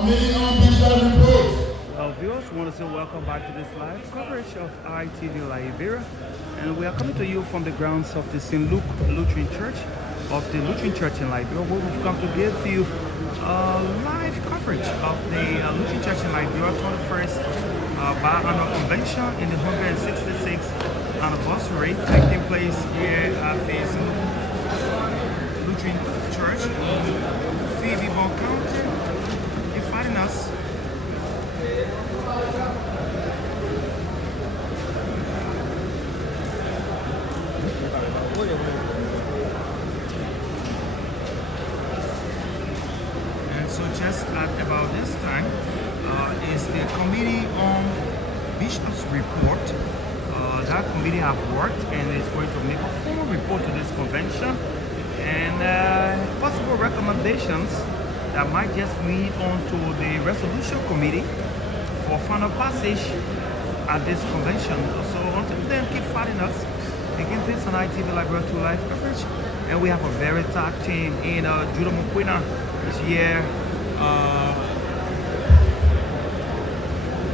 Committee on Bishop Report. Viewers, we want to say welcome back to this live coverage of ITV Liberia, and we are coming to you from the grounds of the St. Luke Lutheran Church in Liberia, where we've come to give you live coverage of the Lutheran Church in Liberia 21st biannual convention in the 166th anniversary, taking place here at the St. Luke Lutheran Church in Phoebe County. You're finding us. And so just at about this time is the Committee on Bishops report. That committee have worked and is going to make a formal report to this convention and possible recommendations that might just lead on to the resolution committee for final passage at this convention. So until then, keep fighting us. Again, this on ITV Liberia 2 live coverage, and we have a very tough team in Judah Mokwena this year.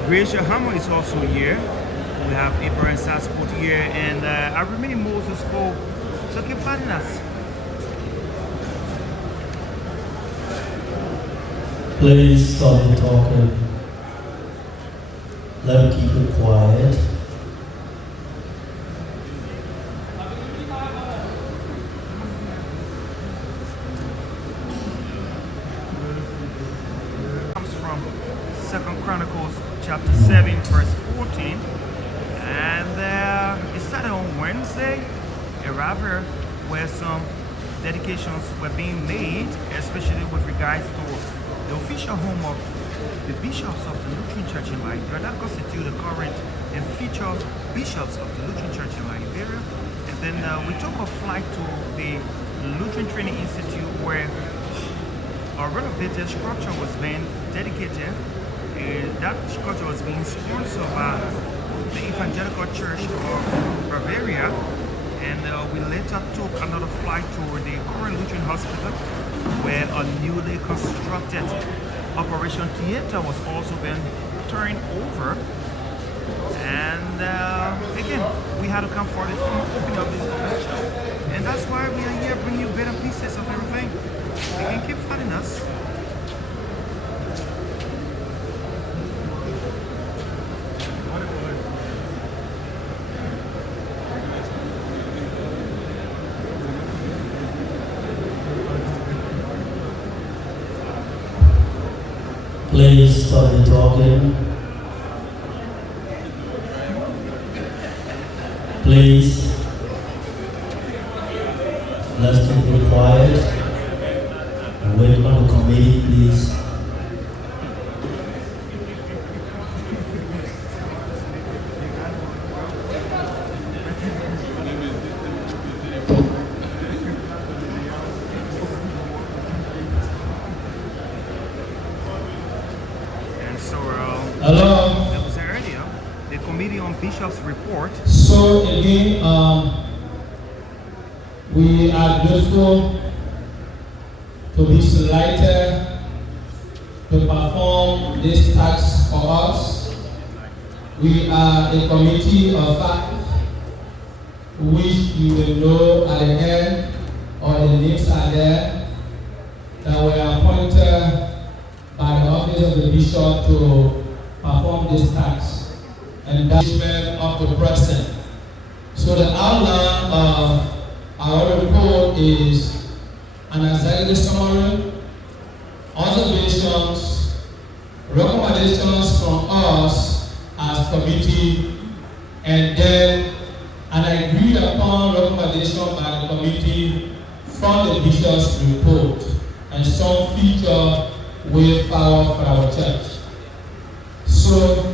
Gracia Hammer is also here. We have Abraham Sasport here, and I remain Moses Cole. So keep fighting us. Please stop the talking. Let me keep it quiet. Comes from 2 Chronicles chapter 7 verse 14, and it started on Wednesday, a rather where some dedications were being made, especially with regards to the official home of the bishops of the Lutheran Church in Liberia that constitute the current and future bishops of the Lutheran Church in Liberia. And then we took a flight to the Lutheran Training Institute, where a renovated structure was being dedicated, and that structure was being sponsored by the Evangelical Church of Bavaria. And we later took another flight to the current Lutheran Hospital, where a newly constructed operation theater was also being turned over. And again, we had to come for the opening of this convention, and that's why we are here bringing you better pieces of everything. You can keep finding us. Please stop the talking. Please, let's keep it quiet and wait on the committee, please. Hello. That was earlier, the Committee on Bishops report. So again, we are grateful to be selected to perform this task for us. We are a committee of 5, which you will know at the end, or the names are there, that were appointed by the office of the bishop to perform this task, and that's up to present. So the outline of our report is an executive summary, observations, recommendations from us as committee, and then an agreed upon recommendation by the committee from the bishop's report, and some feature way forward for our church. So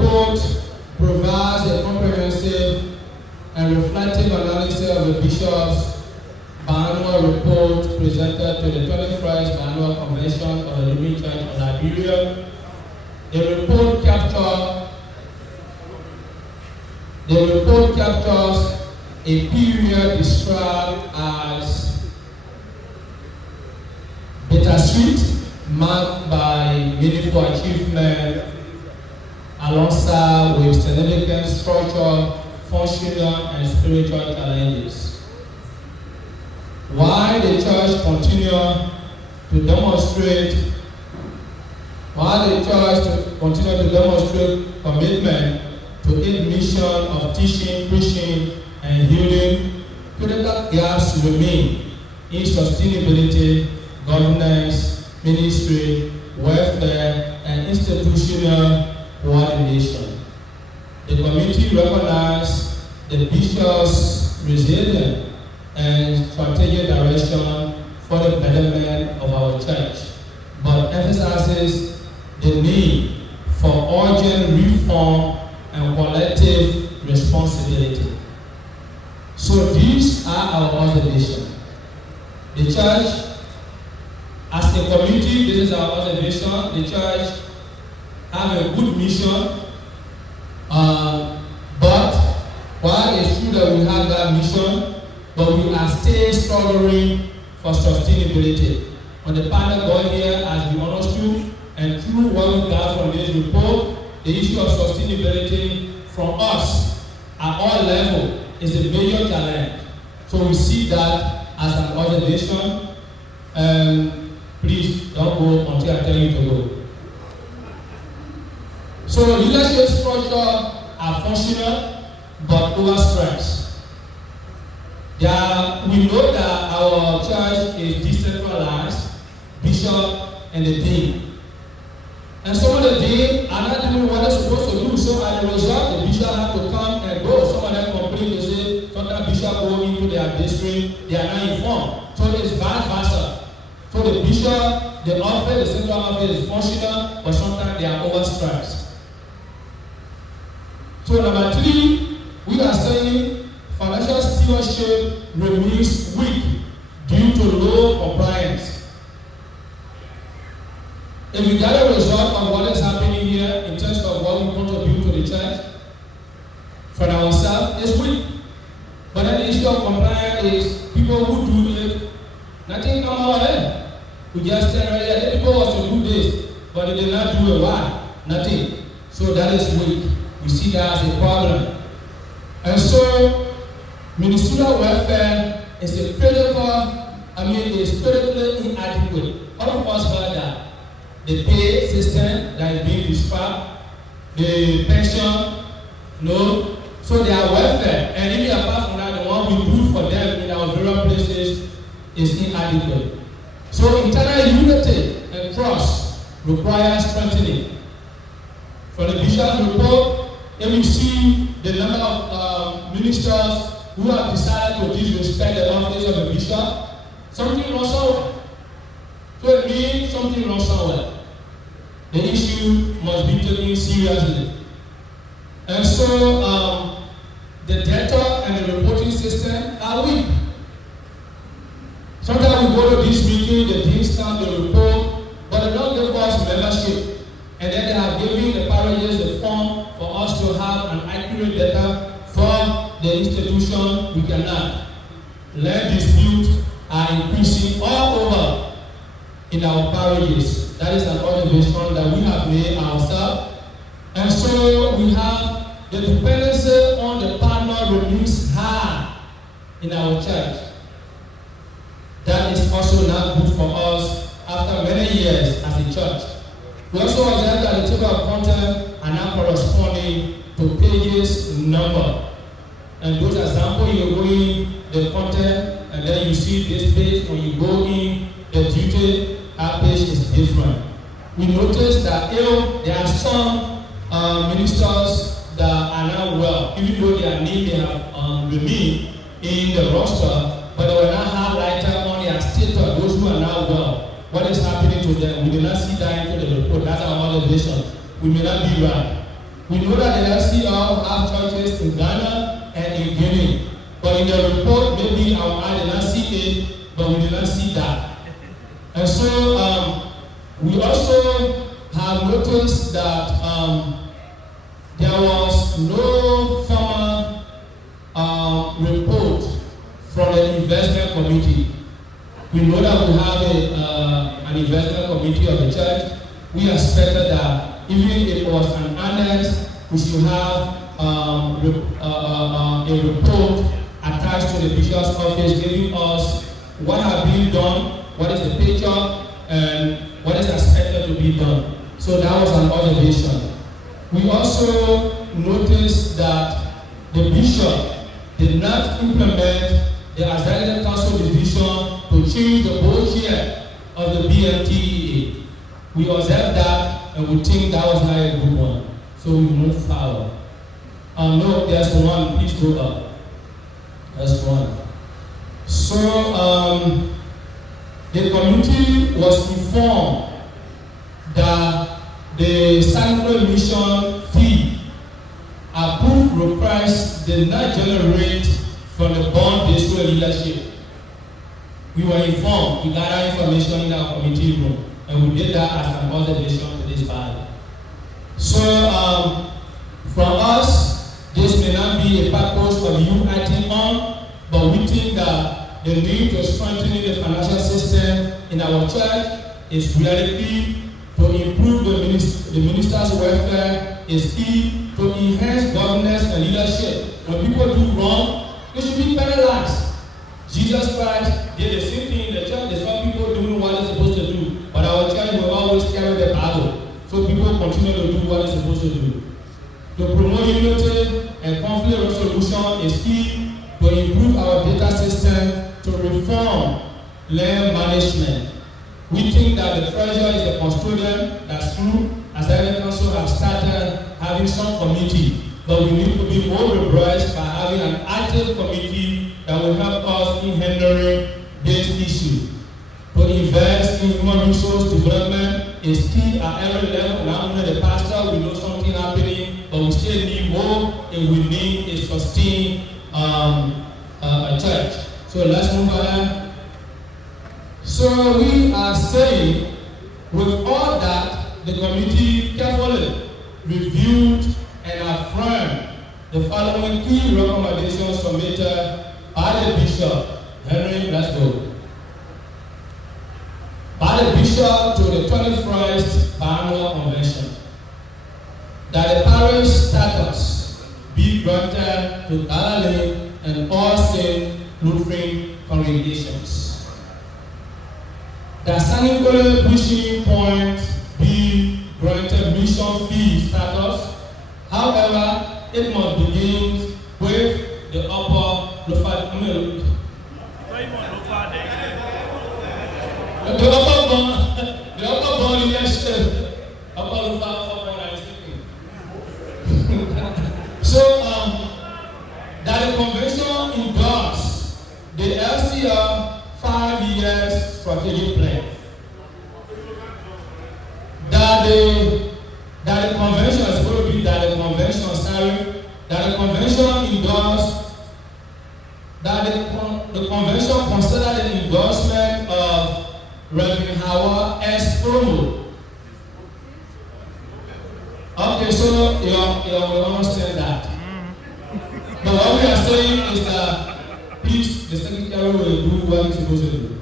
report provides a comprehensive and reflective analysis of the Bishop's biannual report presented to the 21st Annual Convention of the Living Church of Liberia. The report captures a period described as bittersweet, marked by meaningful achievement alongside with significant structural, functional, and spiritual challenges. While the church continues to demonstrate commitment to its mission of teaching, preaching, and healing, critical gaps remain in sustainability, governance, ministry, welfare, and institutional coordination. The committee recognizes the Bishop's resilient and strategic direction for the betterment of our church, but emphasizes the need for urgent reform and collective responsibility. So these are our observations. The church, as a community, this is our observation. The church have a good mission, but while it's true that we have that mission, but we are still struggling for sustainability. On the panel going here, as we understood, and through what we got from this report, the issue of sustainability from us at all levels is a major challenge. So we see that as an observation. Please don't go until I tell you to go. So leadership structure are functional but overstressed. We know that our church is decentralized, bishop and the dean. And some of the dean are not doing what they're supposed to do. So as a result, the bishop have to come and go. Some of them complain to say, sometimes bishop go into their district, they are not informed. So it's vice versa. So the bishop, the office, the central office is functional, but sometimes they are overstressed. So number 3, we are saying financial stewardship remains weak due to low compliance. If we get a result of what is happening here in terms of what we contribute to the church, for ourselves, it's weak. But then the issue of compliance is people who do it, nothing come out of it. We just tell them, yeah, people want to do this, but they did not do it. Why? Nothing. So that is weak. We see that as a problem. And so, ministerial welfare is a is critically inadequate. All of us heard that. The pay system that is being described, the pension, no. So their welfare, and even apart from that, the one we do for them in our various places is inadequate. So internal unity and trust requires strengthening. For the bishop's report, if you see the number of ministers who have decided to disrespect the office of a bishop, something wrong somewhere. So it means something wrong somewhere. The issue must be taken seriously. And so the data and the reporting system are weak. Sometimes we go to this meeting, the dean stamp the report, but they don't give us membership. And then they have given the parishes the form for us to have an accurate data for the institution. We cannot. Land disputes are increasing all over in our parishes. That is an observation that we have made ourselves. And so we have the dependency on the partner remains high in our church. That is also not good for us after many years as a church. We also observe that the table of content are now corresponding to pages number. And those examples, you go in the content, and then you see this page. When you go in the duty, our page is different. We notice that there are some ministers that are not well, even though their name may have remained in the roster, but they will not have lighter on their status. Those who are not well, what is happening to them? We do not see that into the report. That's our observation. We may not be right. We know that the LCL have churches in Ghana and in Guinea. But in the report, maybe our eye did not see it, but we did not see that. And so we also have noticed that there was no formal report from the investment committee. We know that we have an investment committee of the church. We expected that even if it was an annex, we should have a report attached to the bishop's office giving us what has been done, what is the picture, and what is expected to be done. So that was an observation. We also noticed that the bishop did not implement the Asylum Council decision to change the board chair of the BMTEA. We observed that and we think that was not a good one. So we move forward. No, there's one. Please go up. That's one. So the committee was informed that the sanctuary mission fee approved request did not generate from the bond-based leadership. We were informed. We got our information in our committee room, and we did that as an observation to this body. So from us, this may not be a purpose of you acting on, but we think that the need to strengthen the financial system in our church is reality. To improve the minister's welfare is key. To enhance governance and leadership. When people do wrong, they should be penalized. Jesus Christ did the same thing in the church. There's not people doing what they're supposed to do, but our church will always carry the battle. So people continue to do what they're supposed to do. To promote unity and conflict resolution is key. To improve our data system, to reform land management. We think that the treasurer is the custodian. That's true. As the council have started having some committee, but we need to be more robust by having an active committee that will help us in handling this issue. To invest in human resource development is key at every level. Not only the pastor, we know something happening, but we still need more, and we need a sustained a church. So let's move on. So we are saying, with all that, the committee carefully reviewed and affirmed the following key recommendations submitted by the bishop. Henry, let's go. By the bishop to the 21st biennual convention, that the parish status be granted to Galilee and all Saint Lutheran congregations. The Saningole pushing point be granted mission fee status. However, it must begin with the upper local community. The upper bond leadership, upper local So that the convention endorses the LCL 5 years strategic plan. That the convention is going to be that the convention endorses that the convention consider the endorsement of Reverend Howard S. Promo. Okay, so you understand that. But what we are saying is that please, the secretary will do what he's supposed to do.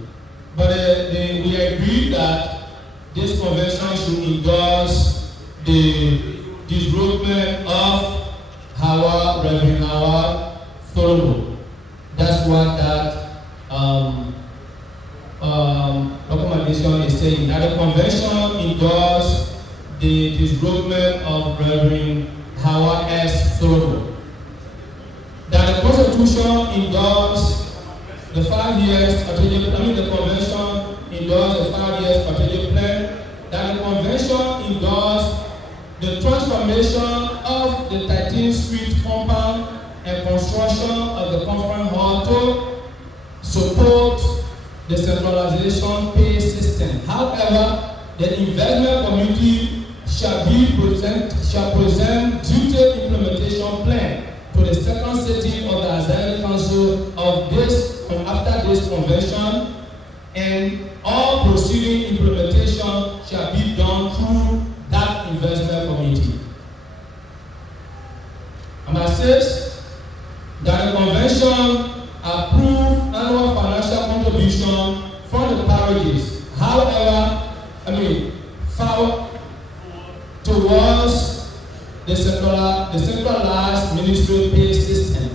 But we agree that this convention should endorse the disrobement of Reverend Howard Thorough. That's what that recommendation is saying. That the convention endorse the disrobement of Reverend Howard S. Thorough. That the Constitution endorse the 5 years strategic plan, the convention endorse the 5 years strategic plan, that the convention endorse the transformation of the 13th Street compound and construction of the conference hall to support the centralization pay system. However, the investment committee shall present detailed implementation plan to the second sitting of the Assembly Council of this after this convention, and all proceeding implementation shall be done through that investment committee. Number 6, that the convention approve annual financial contribution from the parishes. However, towards the centralized ministry pay system,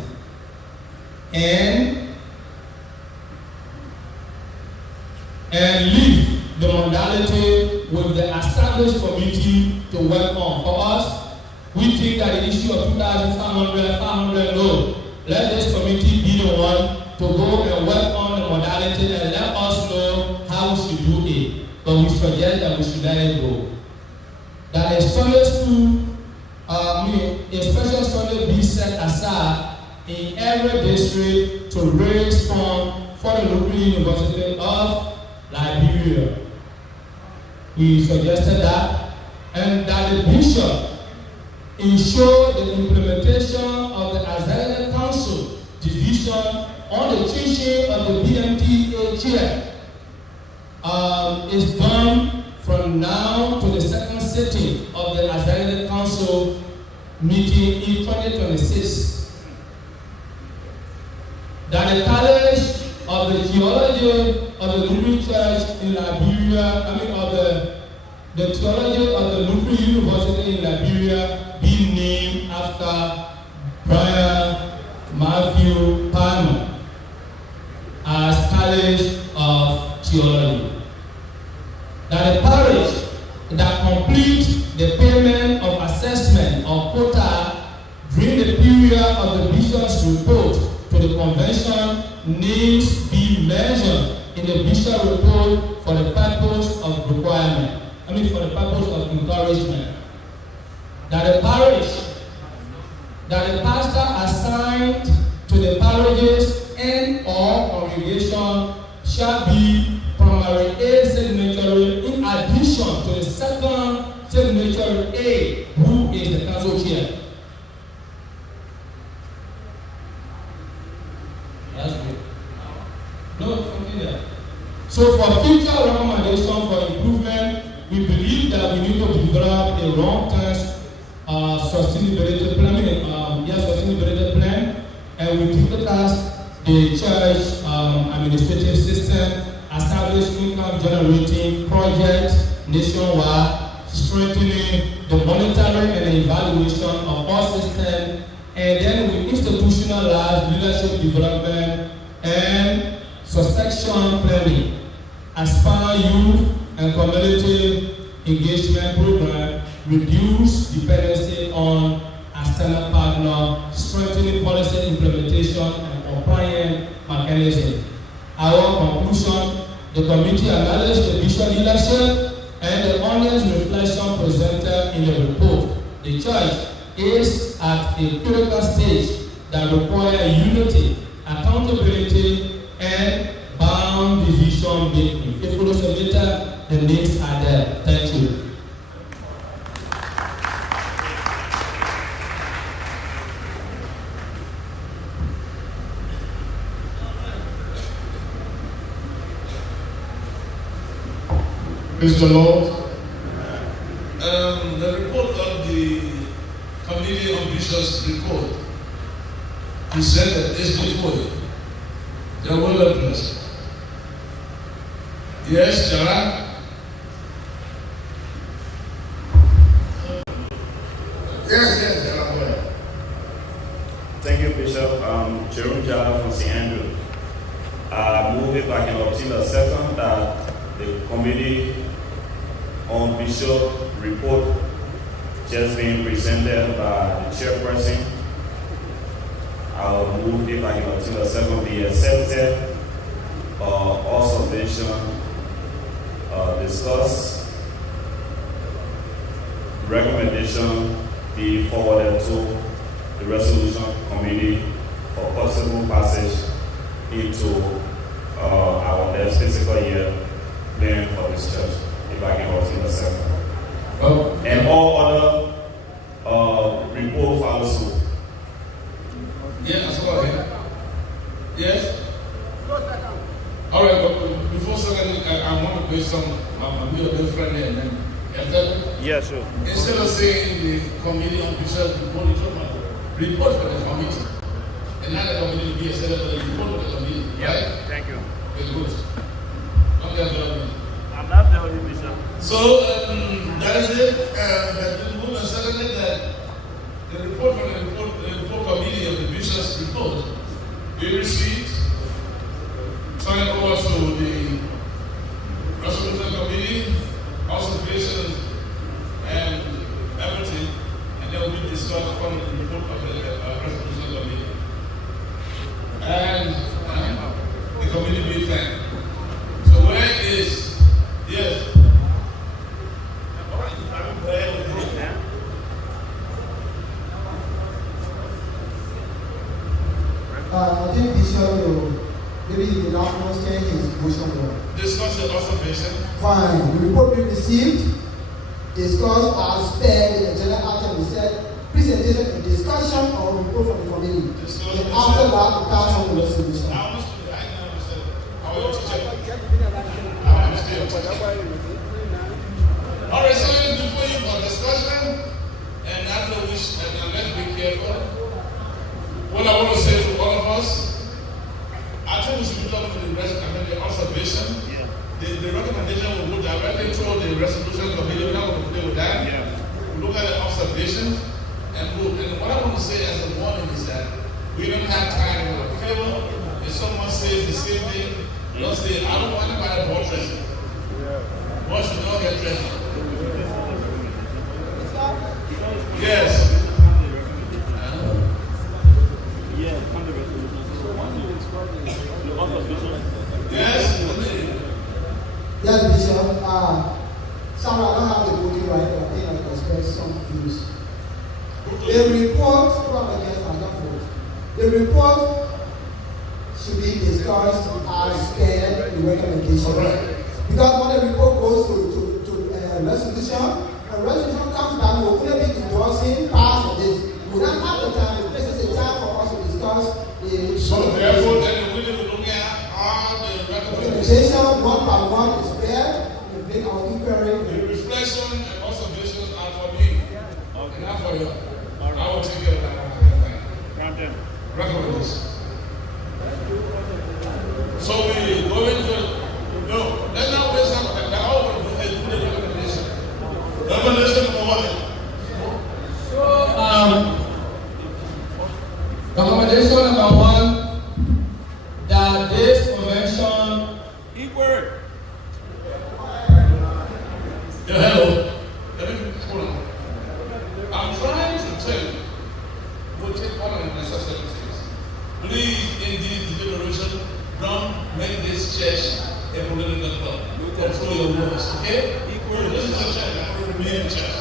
and leave the modality with the established committee to work on. For us, we think that the issue of 2,500, no. Let this committee be the one to go and work on the modality and let us know how we should do it. But we suggest that we should let it go. That a Sunday school, a special Sunday be set aside in every district to raise funds for the local University of Liberia. We suggested that, and that the bishop ensure the implementation of the Assembly Council division on the teaching of the BMTA chair is done from now to the second sitting of the Assembly Council meeting in 2026. That the College of the Theology of the Lutheran Church in Liberia, the Theology of the Lutheran University in Liberia be named after Brian Matthew Palmer as College of Theology. That the parish that complete the payment of assessment or quota during the period of the bishop's report to the convention names be mentioned in the bishop report for the purpose of requirement. For the purpose of encouragement. That the parish, that the pastor assigned to the parishes and or congregation shall be primary A signatory in addition to the second signatory A, who is the council chair. That's good. No, something there. So for future recommendation for improvement, we believe that we need to develop a long-term sustainability plan, and we discuss the church administrative system, establish income generating projects nationwide, strengthening the monitoring and the evaluation of all systems, and then we institutionalize leadership development and succession planning, aspire youth and community engagement program, reduce dependency on external partner, strengthening policy implementation and compliance mechanism. Our conclusion, the committee acknowledged the bishop leadership and the honest reflection presented in the report. The church is at a critical stage that requires unity, accountability, and bound decision making. If you follow the later, the names are there. Thank you. Praise the Lord. The report of the Committee on Bishops report presented is before you. They are well addressed. Yes, Jara. Yes, Jara, go ahead. Thank you, Bishop. Jerome Jara from St. Andrew. I move if I can obtain a second that the Committee on Bishop report just being presented by the chairperson. I'll move if I can obtain a second be accepted. Observation, discuss, recommendation be forwarded to the resolution committee for possible passage into our next fiscal year plan for this church, if I can obtain a second. And all Yeah, sure. Instead of saying the committee on bishops report, you talk about report for the committee. And not the committee will be instead of the report for the committee. Yeah, right? thank you. Very good. Don't get me. I'm not the only bishop. So that is it. That the movement seconded that the report from the report committee of the bishops report be received, turn it over to the resolution committee, observations and everything, and then we discuss from the report of the resolution committee. And the committee be thanked. So where is yes? I think Bishop will maybe he will not understand his motion well. Discuss the observation. Fine. The report we received, discuss as per the general item. We said presentation and discussion or report from the committee. Discussion. And after that, we pass on the resolution. I understand. I will teach you. I understand. All right, so let's do for you for discussion, and after which, and let's be careful. What I want to say to all of us, I think we should be talking to the observation. Yeah. The recommendation will go directly to the resolution committee. We're not going to play with that. Yeah. We look at the observations and move. And what I want to say as a warning is that we don't have time to favor. If someone says the same thing, don't say, I don't want anybody to watch treasure. Watch should not get treasure. Yes. Yeah, come to resolution. So once you describe the observation. Yes. Yes, Bishop. Sorry, I don't have the voting right, but I think I can express some views. The report, the report should be discussed as per the recommendation. Right. Because when the report goes to resolution, and resolution comes back, we'll only be endorsing pass on this. We don't have the time. This is the time for us to discuss the So therefore, then we will look at all the recommendations. recommendation one by one is fair. We make our inquiry. The reflection and observations are for me, and not for you. I will take care of that. Recommendation. So we go into no. Let's not waste time. They're all going to do the recommendation. Recommendation number one. Recommendation number one, that this convention Yeah, hello. Let me hold on. I'm trying to tell you, we'll take all of the necessary things. Please, in this deliberation, don't make this church a political club. Control your words, okay? This is a church, I'm going to remain in church.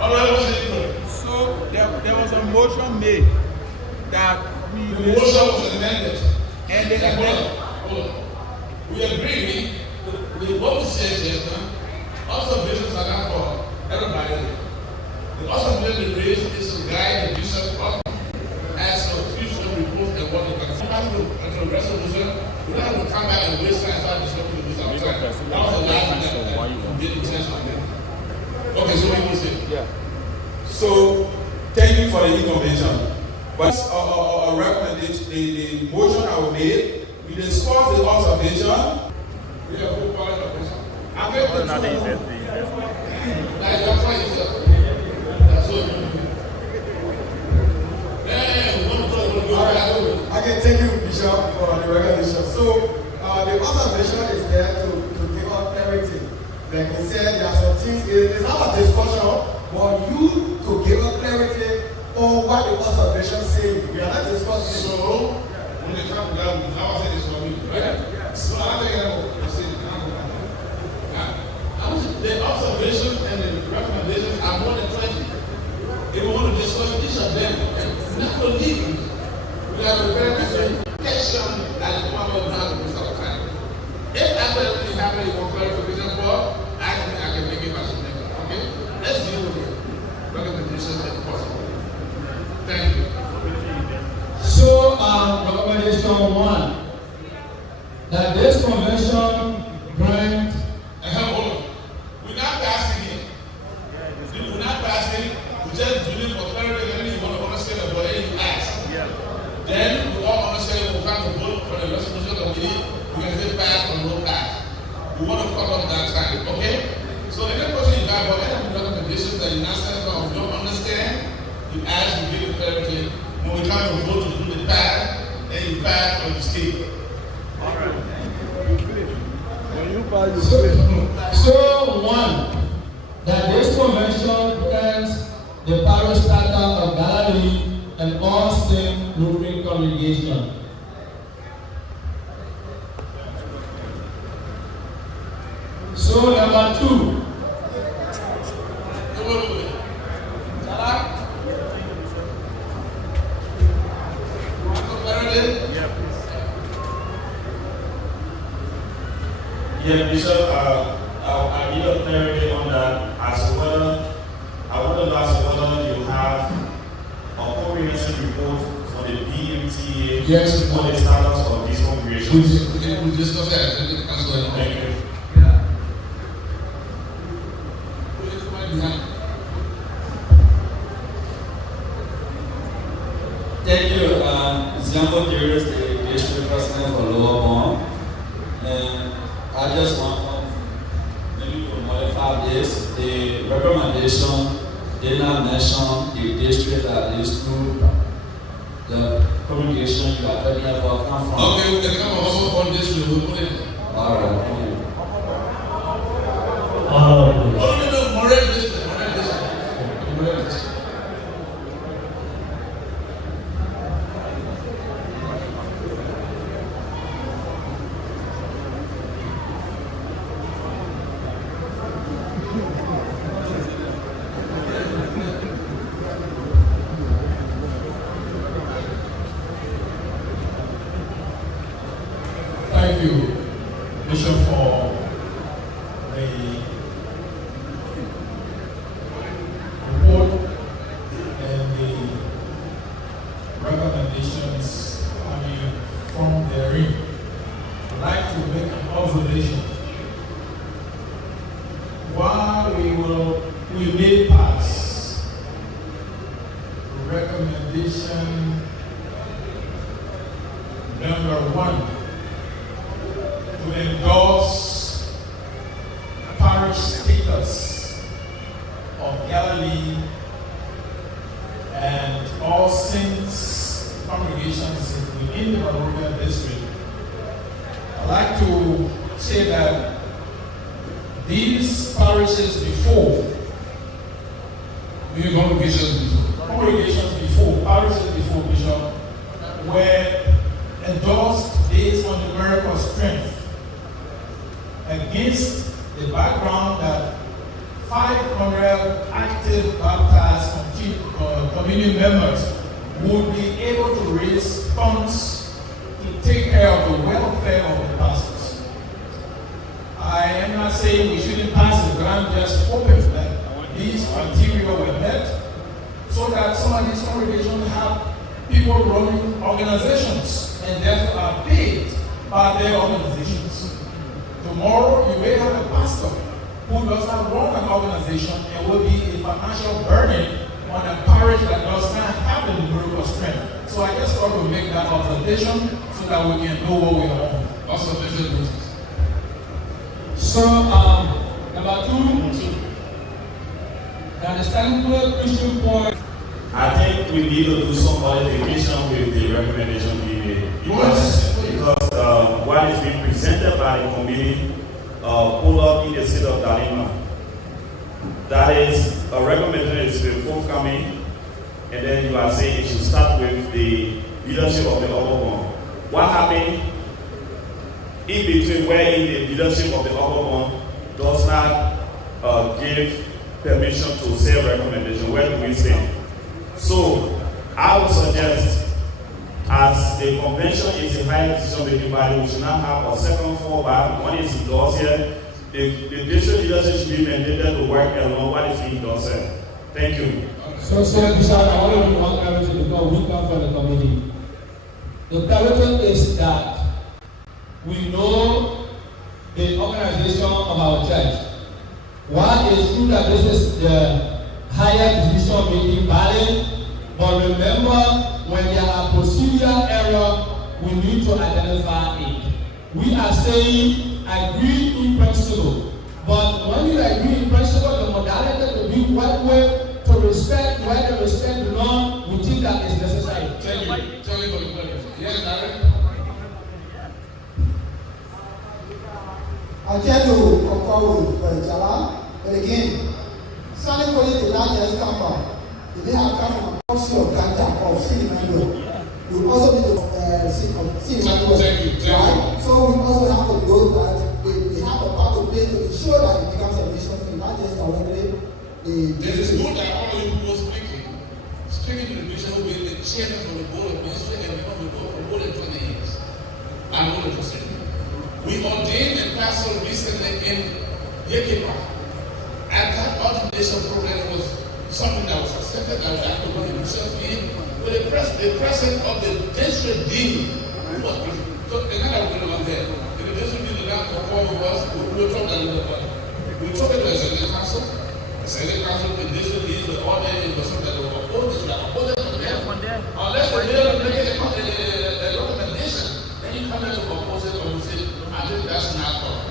All right, what's the equal? So there was a motion made that The motion was amended. and the Hold on. We agree with what we said just now. Observations are not for everybody. The observation we raised is to guide the bishop up as a future report and what they can. Sometimes to the resolution, we don't have to come back and waste time trying to discuss this our time. That was the last thing that didn't test on it. Okay, so we will see. Yeah. So thank you for the information. But a recommendation, the motion I made, we discussed the observation. We have good quality of person. I'm going to Not the like easiest. your point is up. That's what you do. Yeah, we want to talk about Okay, thank you, Bishop, for the recognition. So, the observation is there to give us everything. Like I said, there are some things, it's not a discussion, but you to give us clarity on what the observation says. We are not discussing. So, when they come down, I will say this for me, right? So, I think I will say, the observation and the recommendations are more than 20. If we want to discuss each of them, and not to leave, we have a very different section that is one of the time. If after everything happening, you want clarification for, I can make it myself. Okay? Let's deal with it. Recommendations if possible. Thank you. So, recommendation one, that this convention grant And hold on. We're not asking here. in essence of don't understand, you ask and give clarity. When we come to vote to do the pass, then you pass or you skip. All right. So one, that this convention thanks the parish starter of Galilee and all Saint Lutheran congregation. So number two. Yeah, Bishop, I need a clarity on that as to whether, I want to know as to whether you have a comprehensive report for the BMTA Yes, for the status of these congregations. We discuss that. Thank you. Thank you, Ziambo Darius, the district president for Lower Bond. And I just want maybe to modify this. The recommendation did not mention the district that is through the congregation you are talking about come from. Okay, we can come also on this, we'll put it. All right, thank you. No, Morel district. Thank you, Bishop, for the report and the recommendations coming from therein. I'd like to make an observation. While we may pass recommendation number 1 to endorse parish status of Galilee and all saints congregations within the Monrovia district. I'd like to say that these parishes before, parishes before, Bishop, were endorsed based on numerical strength against the background that 500 active baptized community members would be able to raise funds to take care of the welfare of the pastors. I am not saying we shouldn't pass the grant, just hoping that these criteria were met so that some of these congregations have people running organizations and therefore are paid by their organizations. Tomorrow you may have a pastor who does not run an organization and will be a financial burden on a parish that does not have the numerical strength. So I just want to make that observation so that we can know what we are on. Observation. So number two, that the standard Christian point. I think we need to do some modification with the recommendation we made. Because what is being presented by the committee, pulled up in the state of Dalima, that is a recommendation is been forthcoming, and then you are saying it should start with the leadership of the upper one. What happened in between where in the leadership of the upper one does not give permission to say recommendation? Where do we stand? So I would suggest, as the convention is a higher decision-making body, we should not have a second fallback. One is endorsed here. The district leadership should be mandated to work along what is being endorsed here. Thank you. So, Bishop, I want to do one clarity because we come from the committee. The clarity is that we know the organization of our church. While it's true that this is the higher decision-making body, but remember, when there are procedural errors, we need to identify it. We are saying agree in principle, but when you agree in principle, the modality will be what way to respect where the respect belongs, we think that is necessary. Thank you. Tell me for the question. Yes, Darren? I tend to concur with Jala, but again, standing for the largest come from, if they have come from a policy of ganja of Sinimando, you also need to see Sinimando. Right? So we also have to know that they have a part to play to ensure that it becomes a mission thing, not just directly. There is good that all of you people speaking to the bishop who been the chairman for the board of ministry and become the board for more than 20 years. I'm more than 20. We ordained a pastor recently in Yekipa. And that ordination program was something that was accepted that was actually the bishop in. But the president of the district dean, who was so the guy that was over there, the district dean that for 4 of us, we were talking about we took it to the executive council. The executive council, the district dean, the order, it was something that was opposed to that. Unless we make a recommendation, then you come in to oppose it or you say, I think that's not correct.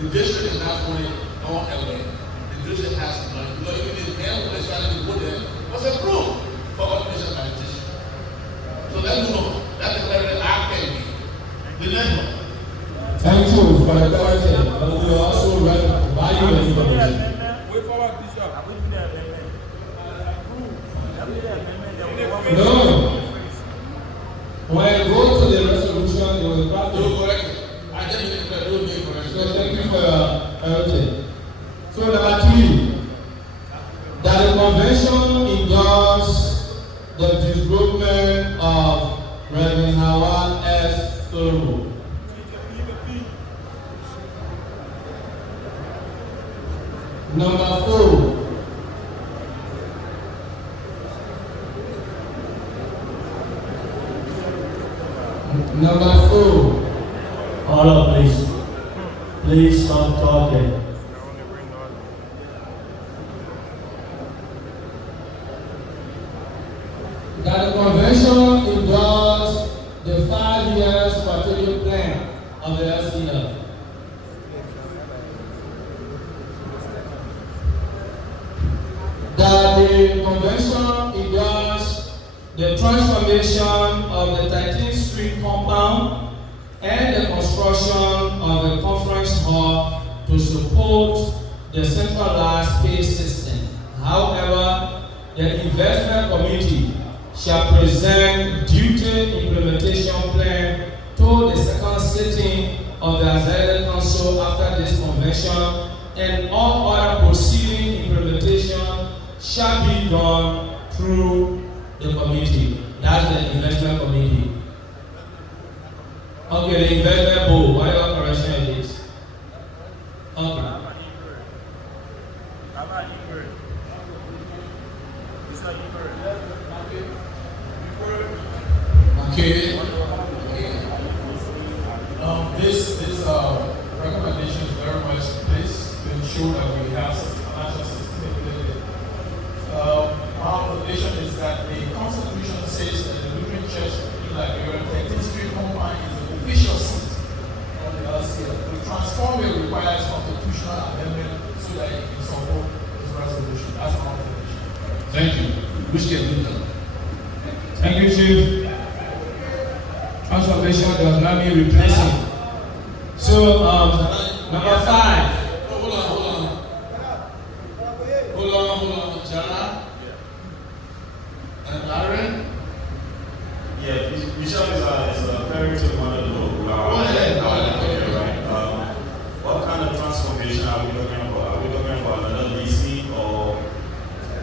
The district is not fully on LA. The district has money. You know, even the mayor who decided to go there was approved for ordination by the district. So let's move on. That's the clarity I can be. The next one. Thank you for the clarity, but we are also value the information. Wait for what, Bishop? I will do that amendment. No. When I go to the resolution, it was part You're correct. I just need to do the correct. So thank you for your clarity. So number 3, that the convention endorses the disgruppment of Reverend Howard S. Soro. Number 4. Number 4. Order, please. Please stop talking. That the convention endorses the 5-year strategic plan of the LCL. That the convention endorses the transformation of the 13th Street compound and the construction of a conference hall to support the centralized space system. However, the investment committee shall present detailed implementation plan to the second sitting of the Assembly Council after this convention, and all other proceeding implementation shall be done through the committee. That's the investment committee. Okay, the investment board, whatever correction it is. Okay. Okay. This recommendation is very much in place to ensure that we have financial sustainability. Our observation is that the Constitution says that the Lutheran Church in Liberia, 13th Street compound is the official seat of the LCL. To transform it requires constitutional amendment so that it can support this resolution. That's our observation. Thank you. Which can do that? Thank you, Chief. Transformation does not mean replacing. So, number 5. Hold on. Jana? And Aaron? Yeah, Bishop is a very to want to know. Go ahead. Right. What kind of transformation are we talking about? Are we talking about another leasing, or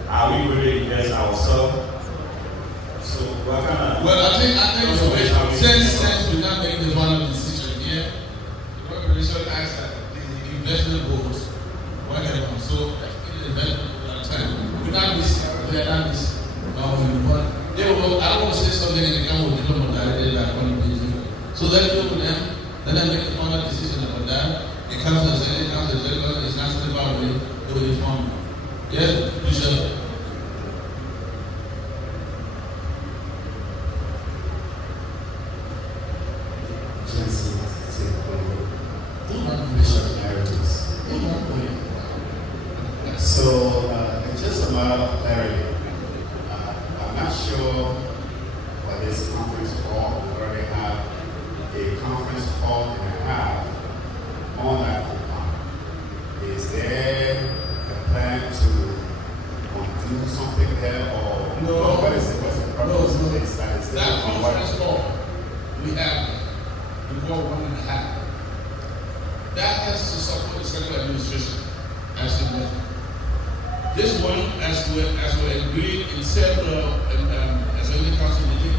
are we really invest ourselves? So what kind of? Well, I think since we're not making this one decision here, the recommendation asks that the investment boards work on. So the investment at a time. We're not missing. We are not missing. But they will. I don't want to say something and they come with the number directly like one of these. So let's go to them. Let them make the final decision about that. The council is not still about it. They will inform. Yes, Bishop. So, just lot of clarity. I'm not sure for this conference call, we already have a conference call and a half on that compound. Is there a plan to do something there or No. what is the purpose of this? That conference call, we have before 1.5. That has to support the central administration as it was. This one, as we agreed in several as a council meeting,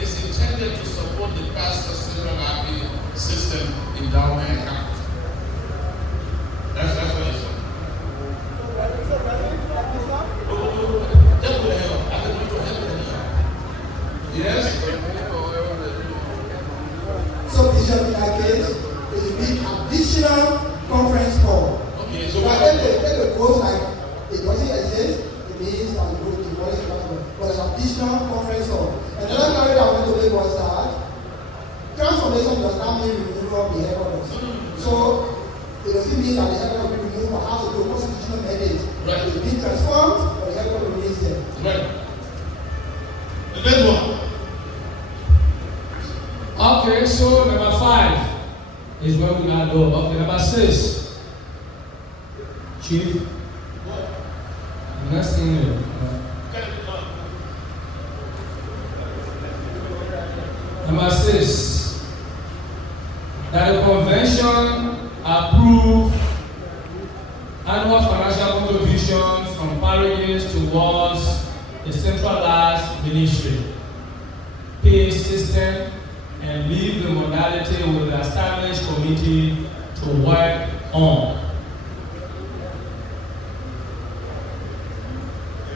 is intended to support the pastor central library system endowment account. That's what it's for. Just put a hand up. I can put a hand up. Yes? So Bishop, in that case, it will be additional conference call. Okay, so But if it goes like it doesn't exist, it means that it goes to voice but it's additional conference call. And another story that I want to make was that transformation does not mean removal of the headquarters. So it doesn't mean that the headquarters will be removed or has to do a constitutional mandate. Right. It will be transformed, but the headquarters remains there. right. The next one. Okay, so number 5 is where we gotta go. Okay, number 6. Chief. Next thing you Number 6. That the convention approve annual financial contribution from parishes towards the centralized ministry pay system and leave the modality with the established committee to work on.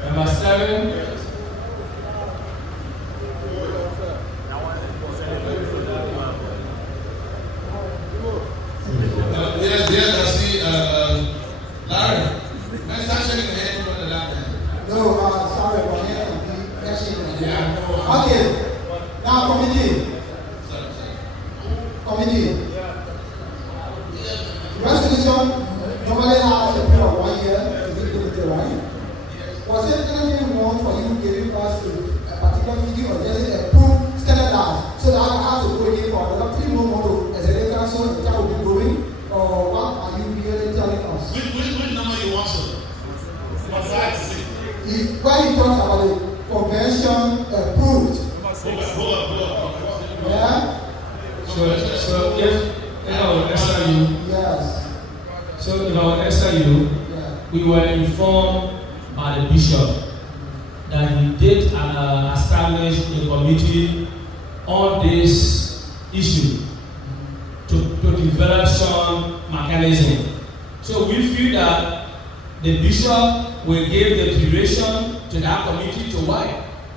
Number 7. Yes, I see, Larry. Let's start shaking the hand for the lap. No, sorry, but yeah, Yeah, I know. okay. Now, committee. Committee. Resolution normally has a period of 1 year. Is it good, right? Was it anything wrong for you giving us a particular meeting or just approve standardized so that I have to go again for another 3 more months as a council and that will be going? Or what are you really telling us? Which number you want, sir? Number 5 to 6. When you talk about the convention approved, Hold up. yeah? So if I will answer you, Yes. so if I will answer you, Yeah. we were informed by the bishop that he did establish a committee on this issue to develop some mechanism. So we feel that the bishop will give the duration to that committee to work.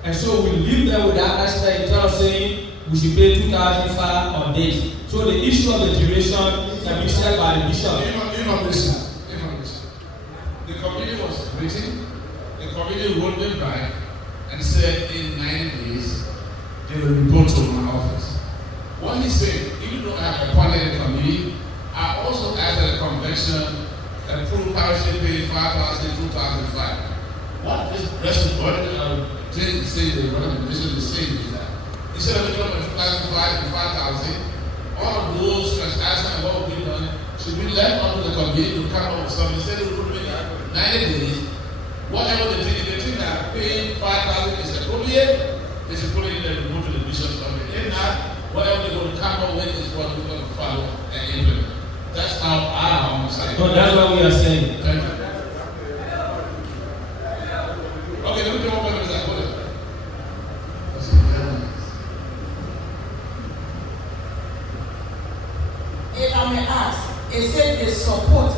And so we leave them with that aspect instead of saying we should pay 2,005 on this. So the issue of the duration can be set by the bishop. Information. The committee was written, the committee wrote them back and said in 90 days they will report to my office. What he said, even though I have appointed a committee, I also asked the convention approved parish pay 5,000, 2,005. What this president didn't say the recommendation is saying is that instead of doing 2,005 and 5,000, all of those transactions and what will be done should be left up to the committee to come up with something. Instead of doing 90 days, whatever they think that paying 5,000 is appropriate, they should put it in the report to the bishop's office. If not, whatever they're going to come up with is what we're going to follow and implement. That's how I understand. So that's what we are saying. Thank you. Okay, let me do one more minute. If I may ask, is it the support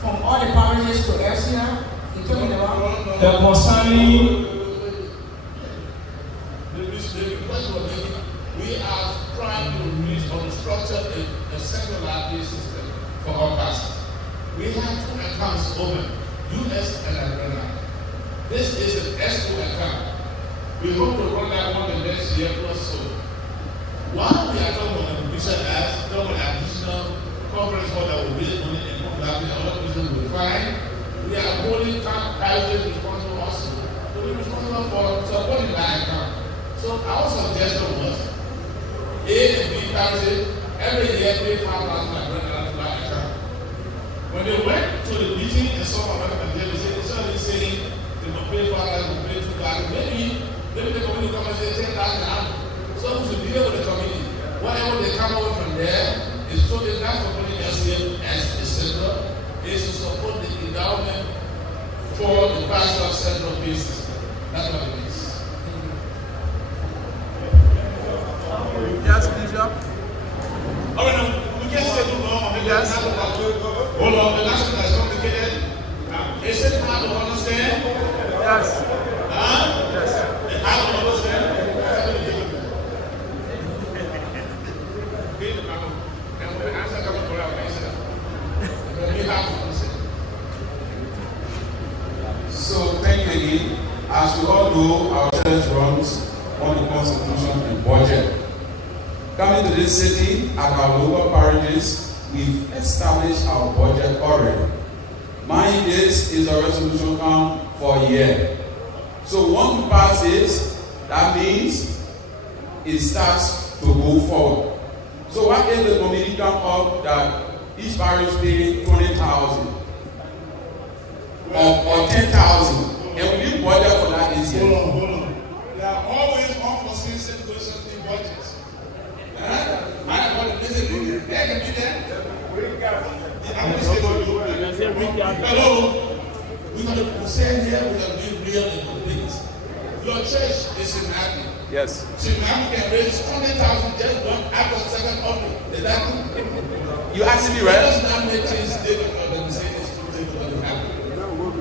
from all the parishes to LCL? You're talking about? The concerning we are trying to structure a central library system for our pastors. We have 2 accounts open, US and Arena. This is an S2 account. We hope to run that one the next year or so. While we are talking about the bishop as talking about additional conference hall that will raise money and come back and other business will find, we are holding parishes responsible So our suggestion was A and B taxes every year pay 5,000 account. When they went to the meeting and saw another candidate, they said instead of saying they will pay 5,000, pay 2,000, maybe the community come and say 10,000. So we should deal with the community. Whatever they come over from there is so they're not supporting LCL as a center, is to support the endowment for the pastor central business. That's what it is. Yes, Bishop. All right, now, we can't stay too long. Yes. Hold on, the last one that's complicated. Is it hard to understand? Yes. Huh? Yes. It's hard to understand? So thank you again. As we all know, our church runs on the constitution and budget. Coming to this city at our local parishes, we've established our budget already. Mind this is a resolution count for a year. So once we pass this, that means it starts to go forward. So what if the committee come up that each parish pay 20,000 or 10,000, and we didn't budget for that this year? Hold on. There are always unforeseen situations in budgets. I want to visit you. There can be that. I'm going to say to you, hello, we're going to stand here, we're going to be real and complete. Your church is in Miami. Yes. So Miami can raise 20,000 just one after second offering. Is that good? You asking me, right? Does not make things difficult than saying it's too difficult to happen.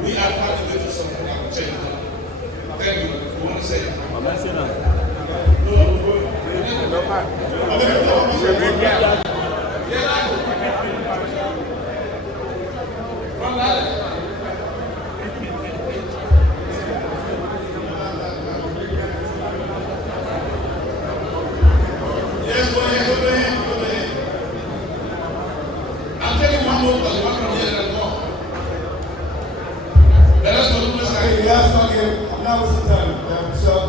We are trying to do something that will change that. Thank you. You want to say it? I'm not saying that. Yes, go ahead. I'll tell you one more because one from here and go. Let us know who is Okay, yes, okay. I'm not wasting time, Bishop.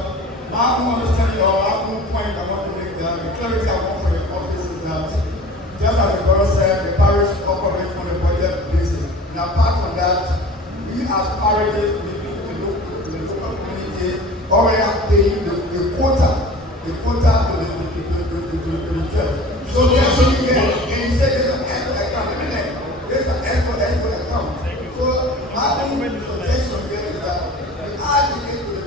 My own understanding or my own point I want to make that the clarity I want for the office is that just as the brother said, the parish operates on a budget basis. And apart from that, we as parishes, the local community already have paid the quota to the church. So we are saying here, and you say there's an extra account, isn't it? There's an extra account. So my own suggestion here is that we add it to the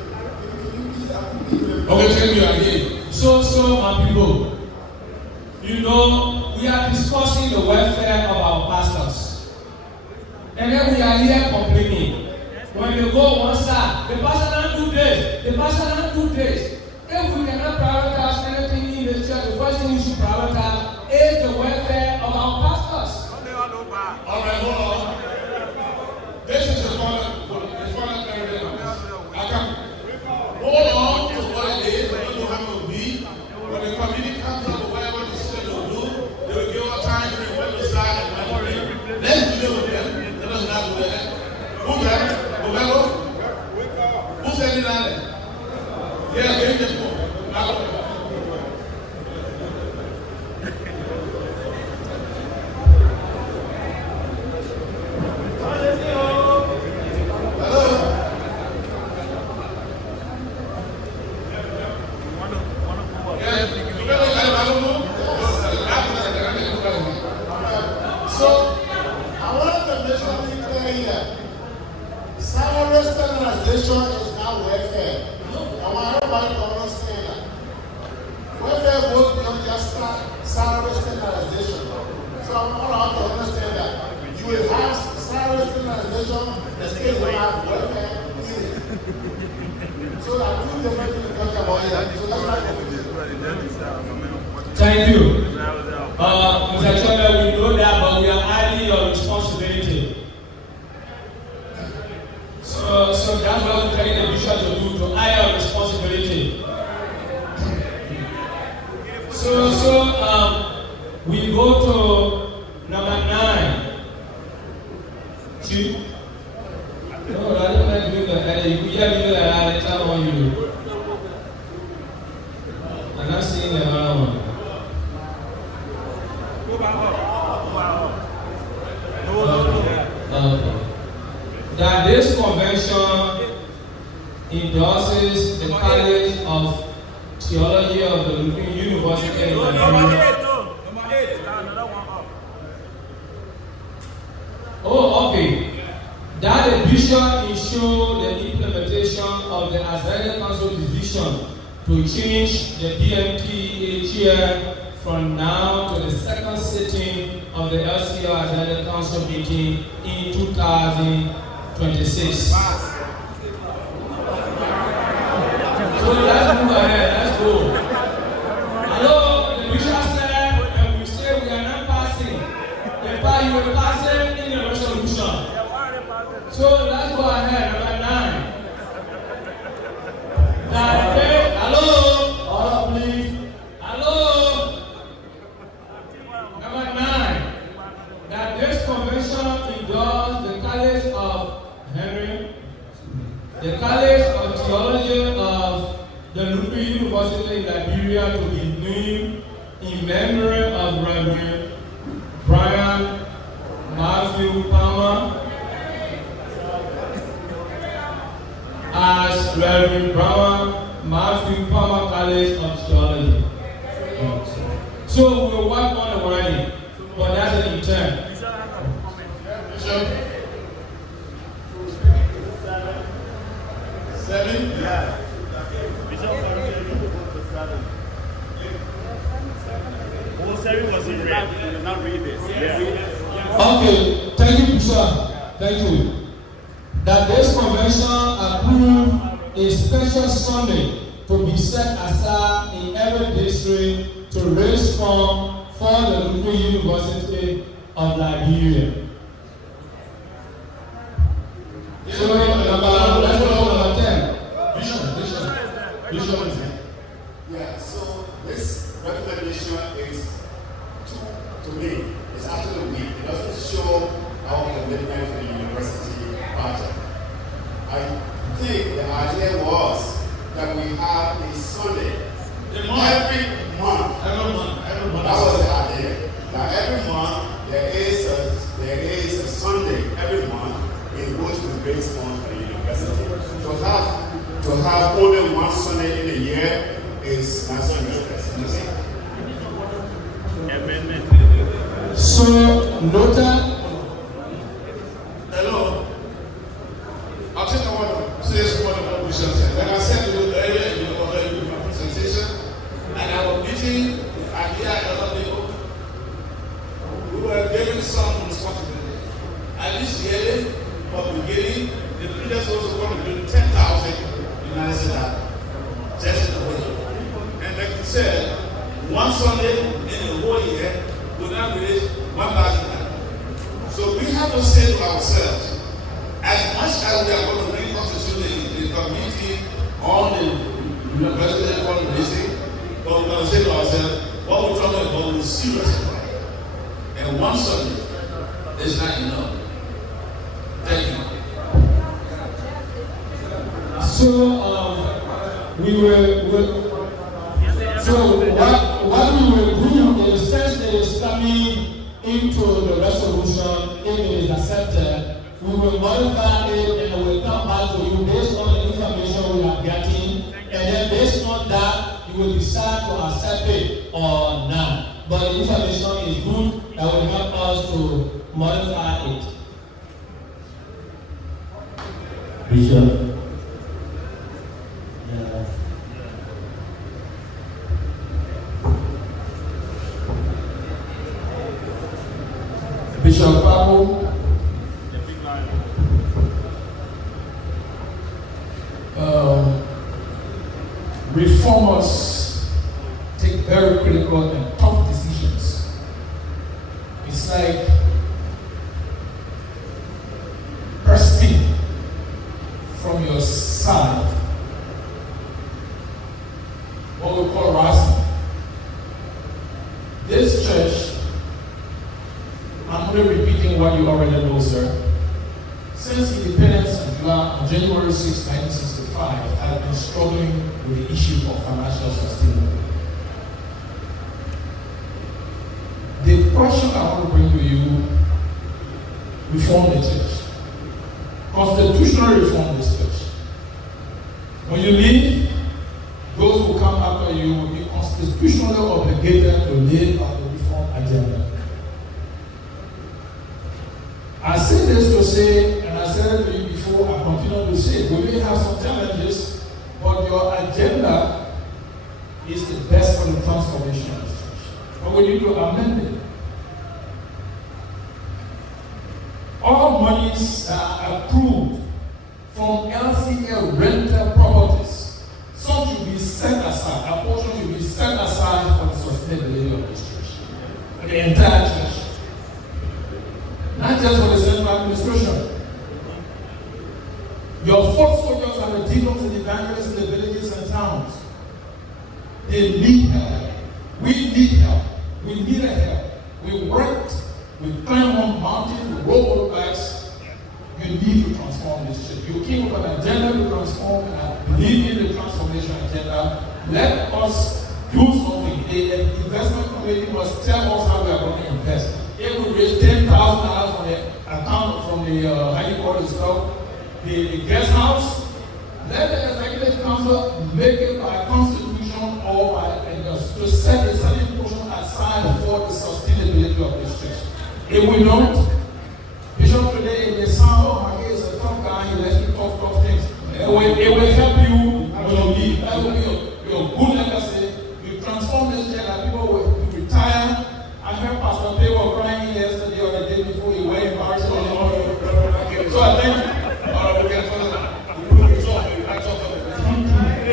community and people. Okay, thank you again. So, my people, you know, we are discussing the welfare of our pastors. And then we are here complaining. When they go one side, the pastor don't do this, the pastor don't do this. If we cannot prioritize anything in the church, the first thing we should prioritize is the welfare of our pastors. All right, hold on. This is the final paragraph. I can hold on to what it is, what you have to be. When the committee comes up with whatever decision they'll do, they will give us time to when to start and when to bring. Let's deal with them. Let us not do that. Who's that? Remember? Who said it down there? Yeah, give me the phone. So, I want to make sure we clear here. Salary standardization is not welfare. I want everybody to understand that. Welfare goes beyond just salary standardization. So I want to understand that. You will have salary standardization, the state will have welfare. So I think the way to talk about it. So that's not Thank you. Mr. Chairman, we know that, but we are adding your responsibility. So that's what we're telling the bishop to do, to add your responsibility. We go to number 9. See? No, I don't like doing that. You can do that later on you. endorses the College of Theology of the Lutheran University in Liberia. Oh, okay. That the bishop ensure the implementation of the Asylum Council decision to change the BMT chair from now to the second sitting of the LCL Asylum Council meeting in 2026. So let's move ahead. Let's go. Hello, the bishop said, and we say we are not passing. In fact, you will pass it in the resolution. So let's go ahead. Number 9. Hello? Order, please. Hello? Number 9. That this convention endorses the College of Henry, the College of Theology of the Lutheran University in Liberia to be named in memory of Reverend Brian Matthew Palmer as Reverend Brian Matthew Palmer College of Theology. So we will work on the wording, but that's the intent. Bishop? 7? Yeah. Okay, thank you, Bishop. Thank you. That this convention approved a special Sunday to be set aside in every district to raise funds for the Lutheran University of Liberia. So, let's go to number 10. Bishop. Yeah, so this recommendation is, to me, it's actually weak. It doesn't show our commitment to the university project. I think the idea was that we have a Sunday every month. That was the idea. Now every month there is a Sunday every month in which we raise funds for the university. To have only one Sunday in a year is not so interesting. So, noted. Hello. I think I want to say something about what Bishop said. Like I said to you earlier in my presentation, and our meeting at here at other people, we were given some responsibility. At least yearly, for the beginning, the previous also going to do 10,000 United States just in the way. And like you said, one Sunday in the whole year will not raise 1,000. So we have to say to ourselves, as much as we are going to reconstitute the community on the university fundraising, but we're going to say to ourselves, what we're talking about is serious. And one Sunday is not enough. Thank you. So, what we will do is, since it is coming into the resolution, if it is accepted, we will modify it and we will come back to you based on the information we are getting, and then based on that, you will decide to accept it or not. But the information is good, that will help us to modify it. Bishop. Bishop Babu, reformers take very critical and tough decisions. It's like bursting from your side, what we call rising. This church, I'm only repeating what you already know, sir. Since independence on January 6, 1965, I've been struggling with the issue of financial sustainability. The question I want to bring to you, reform the church. Constitutionally reform this church. say, and I said it to you before, I continue to say, we may have some challenges, but your agenda is the best for the transformation of the church. But we need to amend it. All monies are approved from LCL rental properties. Some should be set aside, a portion should be set aside for the sustainability of this church, for the entire church. Not just for the central administration. Your foot soldiers are the deacons and evangelists in the villages and towns. They need help. We need help. We need a help. We worked, we climb on mountains, we roll motorbikes. You need to transform this church. You came with an agenda to transform, and I believe in the transformation agenda. Let us do something. The investment committee must tell us how we are going to invest. If we raise $10,000 from the account from the how you call it stuff, the guest house, let the executive council make it by constitution or by to set a certain portion aside for the sustainability of this church. If we don't, Bishop today may sound, oh, he is a tough guy, he lets you talk things. It will help you when you leave. That will be your good legacy. You transform this church and people will retire. I heard Pastor Tay was crying yesterday or the day before he went in Paris. So I think,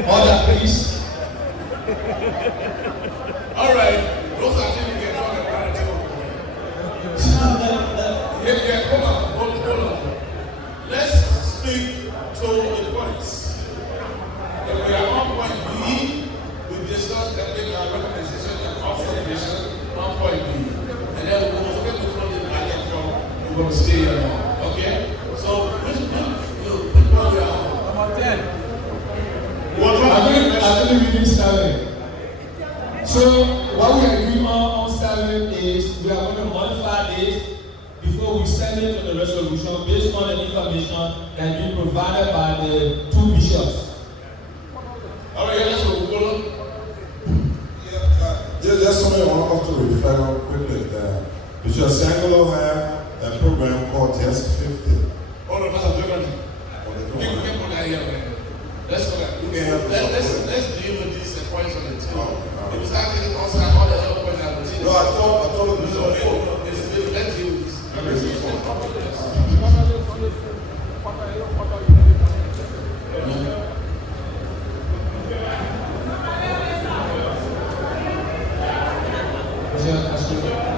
order, please. All right, those are things you can talk about. Yeah, come on, hold on. Let's speak to the points. If we are on point B, we discuss that they are recommendation and observation on point B. And then we will get to the back from we're going to stay here now. Okay? So, which one we are on? I'm on 10. I think we need Sterling. So what we are doing on Sterling is we are going to modify this before we send it to the resolution based on the information that has been provided by the two bishops. All right, let's go. Just something I want us to refer on quickly. Bishop Sangalo had a program called Test 50. All of us are different. Let's deal with these points on the table. It was actually also all the other points I was No, I thought it was let's deal with this.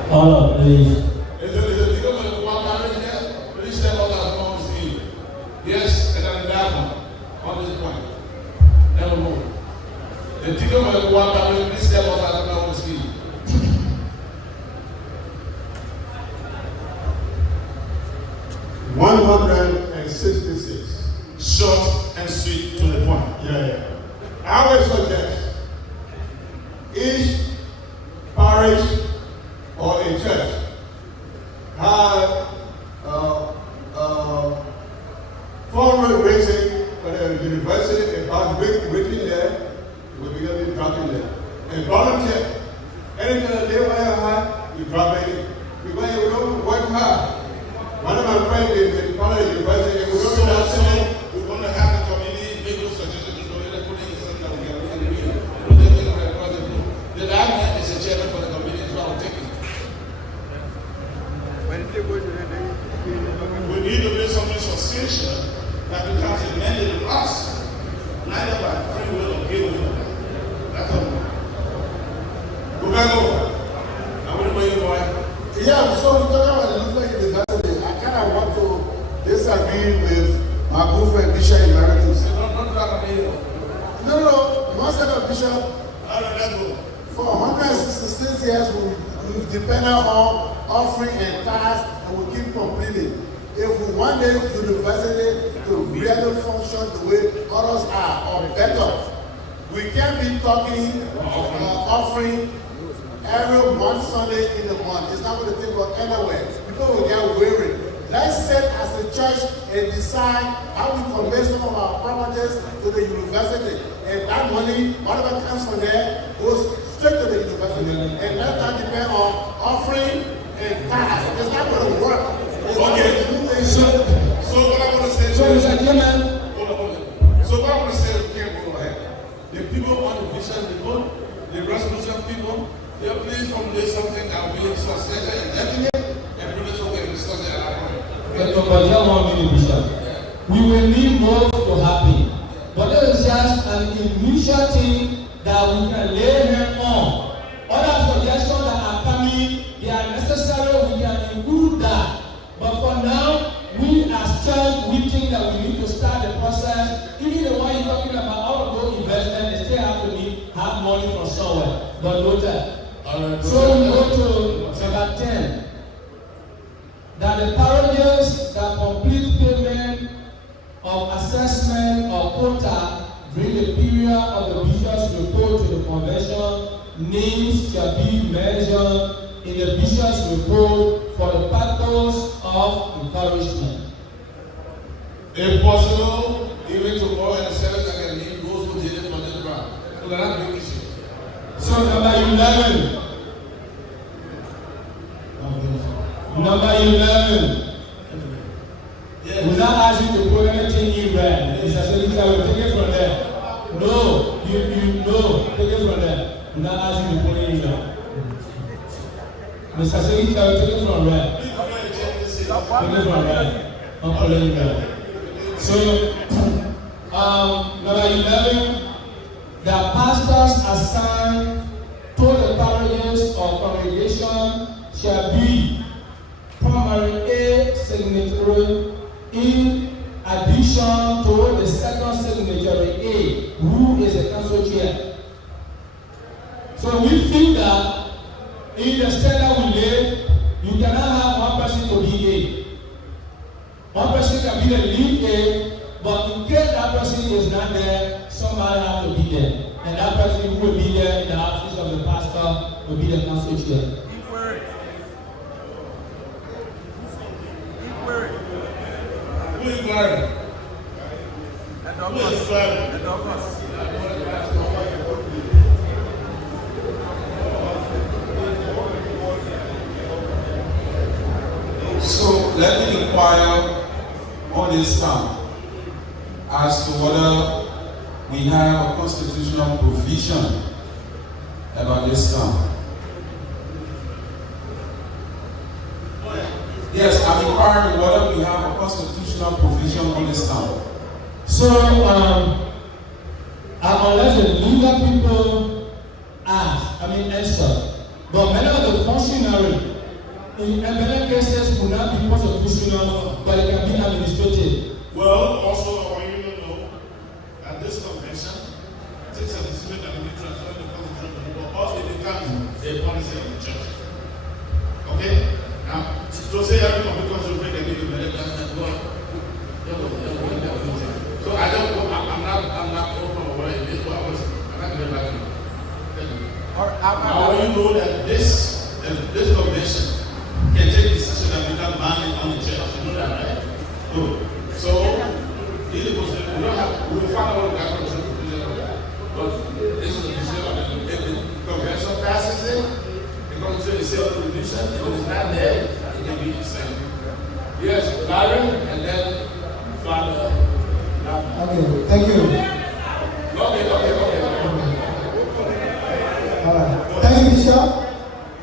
Hold on, please. Please step out of the speed. Yes, and then that one. On this point. Never move. The deacon will go on, please step out of the speed. $166. Short and sweet to the point. Yeah. I would suggest each parish or a church have fundraising for the university about written there, will be going to be dropping there. And volunteer. Anything that they want to have, you drop it. Because you don't work hard. One of my friends is part of the university, and we don't do that same. We're going to have the committee make those suggestions so they're putting it something that we can do. The last man is the chairman for the committee, so I'll take it. We need to make something substantial that becomes a mandate of us, neither by free will or guilt. That's all. Go back over. I'm going to wait, boy. Yeah, so we're talking about the Lutheran University. I kind of want to disagree with my good friend Bishop Emeritus. No. You must have a bishop. I don't know. For 166 years, we've depended on offering and tithes, and we keep complaining. If we want the university to really function the way others are, or better, we can't be talking offering every one Sunday in the month. It's not going to take us anywhere. People will get weary. Let's sit as a church and decide how we convey some of our properties to the university. And that money, whatever comes from there, goes straight to the university. And let that depend on offering and tithes. It's not going to work. It's not going to move So what I want to say. So Mr. Chairman. Hold on. So what I want to say to Campbell, right? The people on the vision report, the resolution people, they are please formulate something that will be substantial and definite and bring it so we can discuss it at our point. We will need more to happen. But it is just an initiative that we can lay hand on. Other suggestions that are coming, they are necessary, we can include that. But for now, we as church, we think that we need to start the process. Even the one you're talking about, all of those investments, they still have to have money from somewhere. But noted. So we go to number 10. That the parishes that complete payment of assessment or quota during the period of the bishop's report to the convention, names shall be mentioned in the bishop's report for the purpose of encouragement. If possible, even tomorrow and the service I can name those who did it on the ground. So that's a big issue. So number 11. Number 11. Yes. Will not ask you to put anything in red. Mr. Senator, will take it from there. No, you no, take it from there. Will not ask you to put it in red. Mr. Senator, will take it from red. Take it from red. I'm putting it in red. So, number 11, the pastors assigned to the parishes or congregation shall be primary A signatory in addition to the second signatory A, who is the council chair. So we think that in the state that we live, you cannot have one person to be A. One person can be the lead A, but in case that person is not there, somebody has to be there. And that person who will be there in the office of the pastor will be the council chair. Who is Larry? Who is Larry? So let me inquire on this time as to whether we have a constitutional provision about this term. Yes, I'm inquiring whether we have a constitutional provision on this term. So, unless the legal people answer, but many of the functionaries in many cases will not be constitutional, but it can be administrative. Well, also, I want you to know that this convention takes a decision that we transfer the constitution, but also it becomes a policy of the church. Okay? Now, to say everyone becomes a break and give you better, that's not good. So I don't go, I'm not open on what it is, but I'm not going to back you. I want you to know that this convention can take decisions that become binding on the church. You know that, right? Good. So, we will find out what the government should do. But this is a decision of the convention passes it, it comes to the sale of the division. If it is not there, it can be the same. Yes, Larry, and then Father. Okay, thank you. Okay. All right. Thank you, Bishop.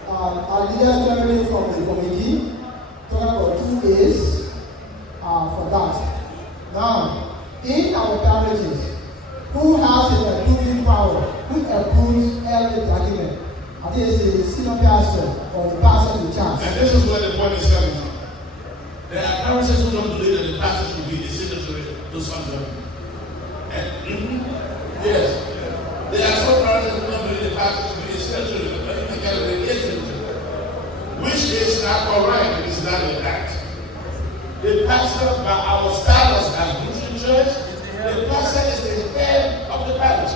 Our leader generally from the committee talking about 2 days for that. Now, in our parishes, who has the approving power? Who approves every document? I think it's the senior pastor or the pastor in charge. And this is where the point is coming from. There are parishes who don't believe that the pastor should be the signatory to something. Yes. There are some parishes who don't believe the pastor should be the signatory, but you can be the signatory. Which is not correct, it is not a fact. The pastor, by our status as Lutheran Church, the pastor is the head of the parish.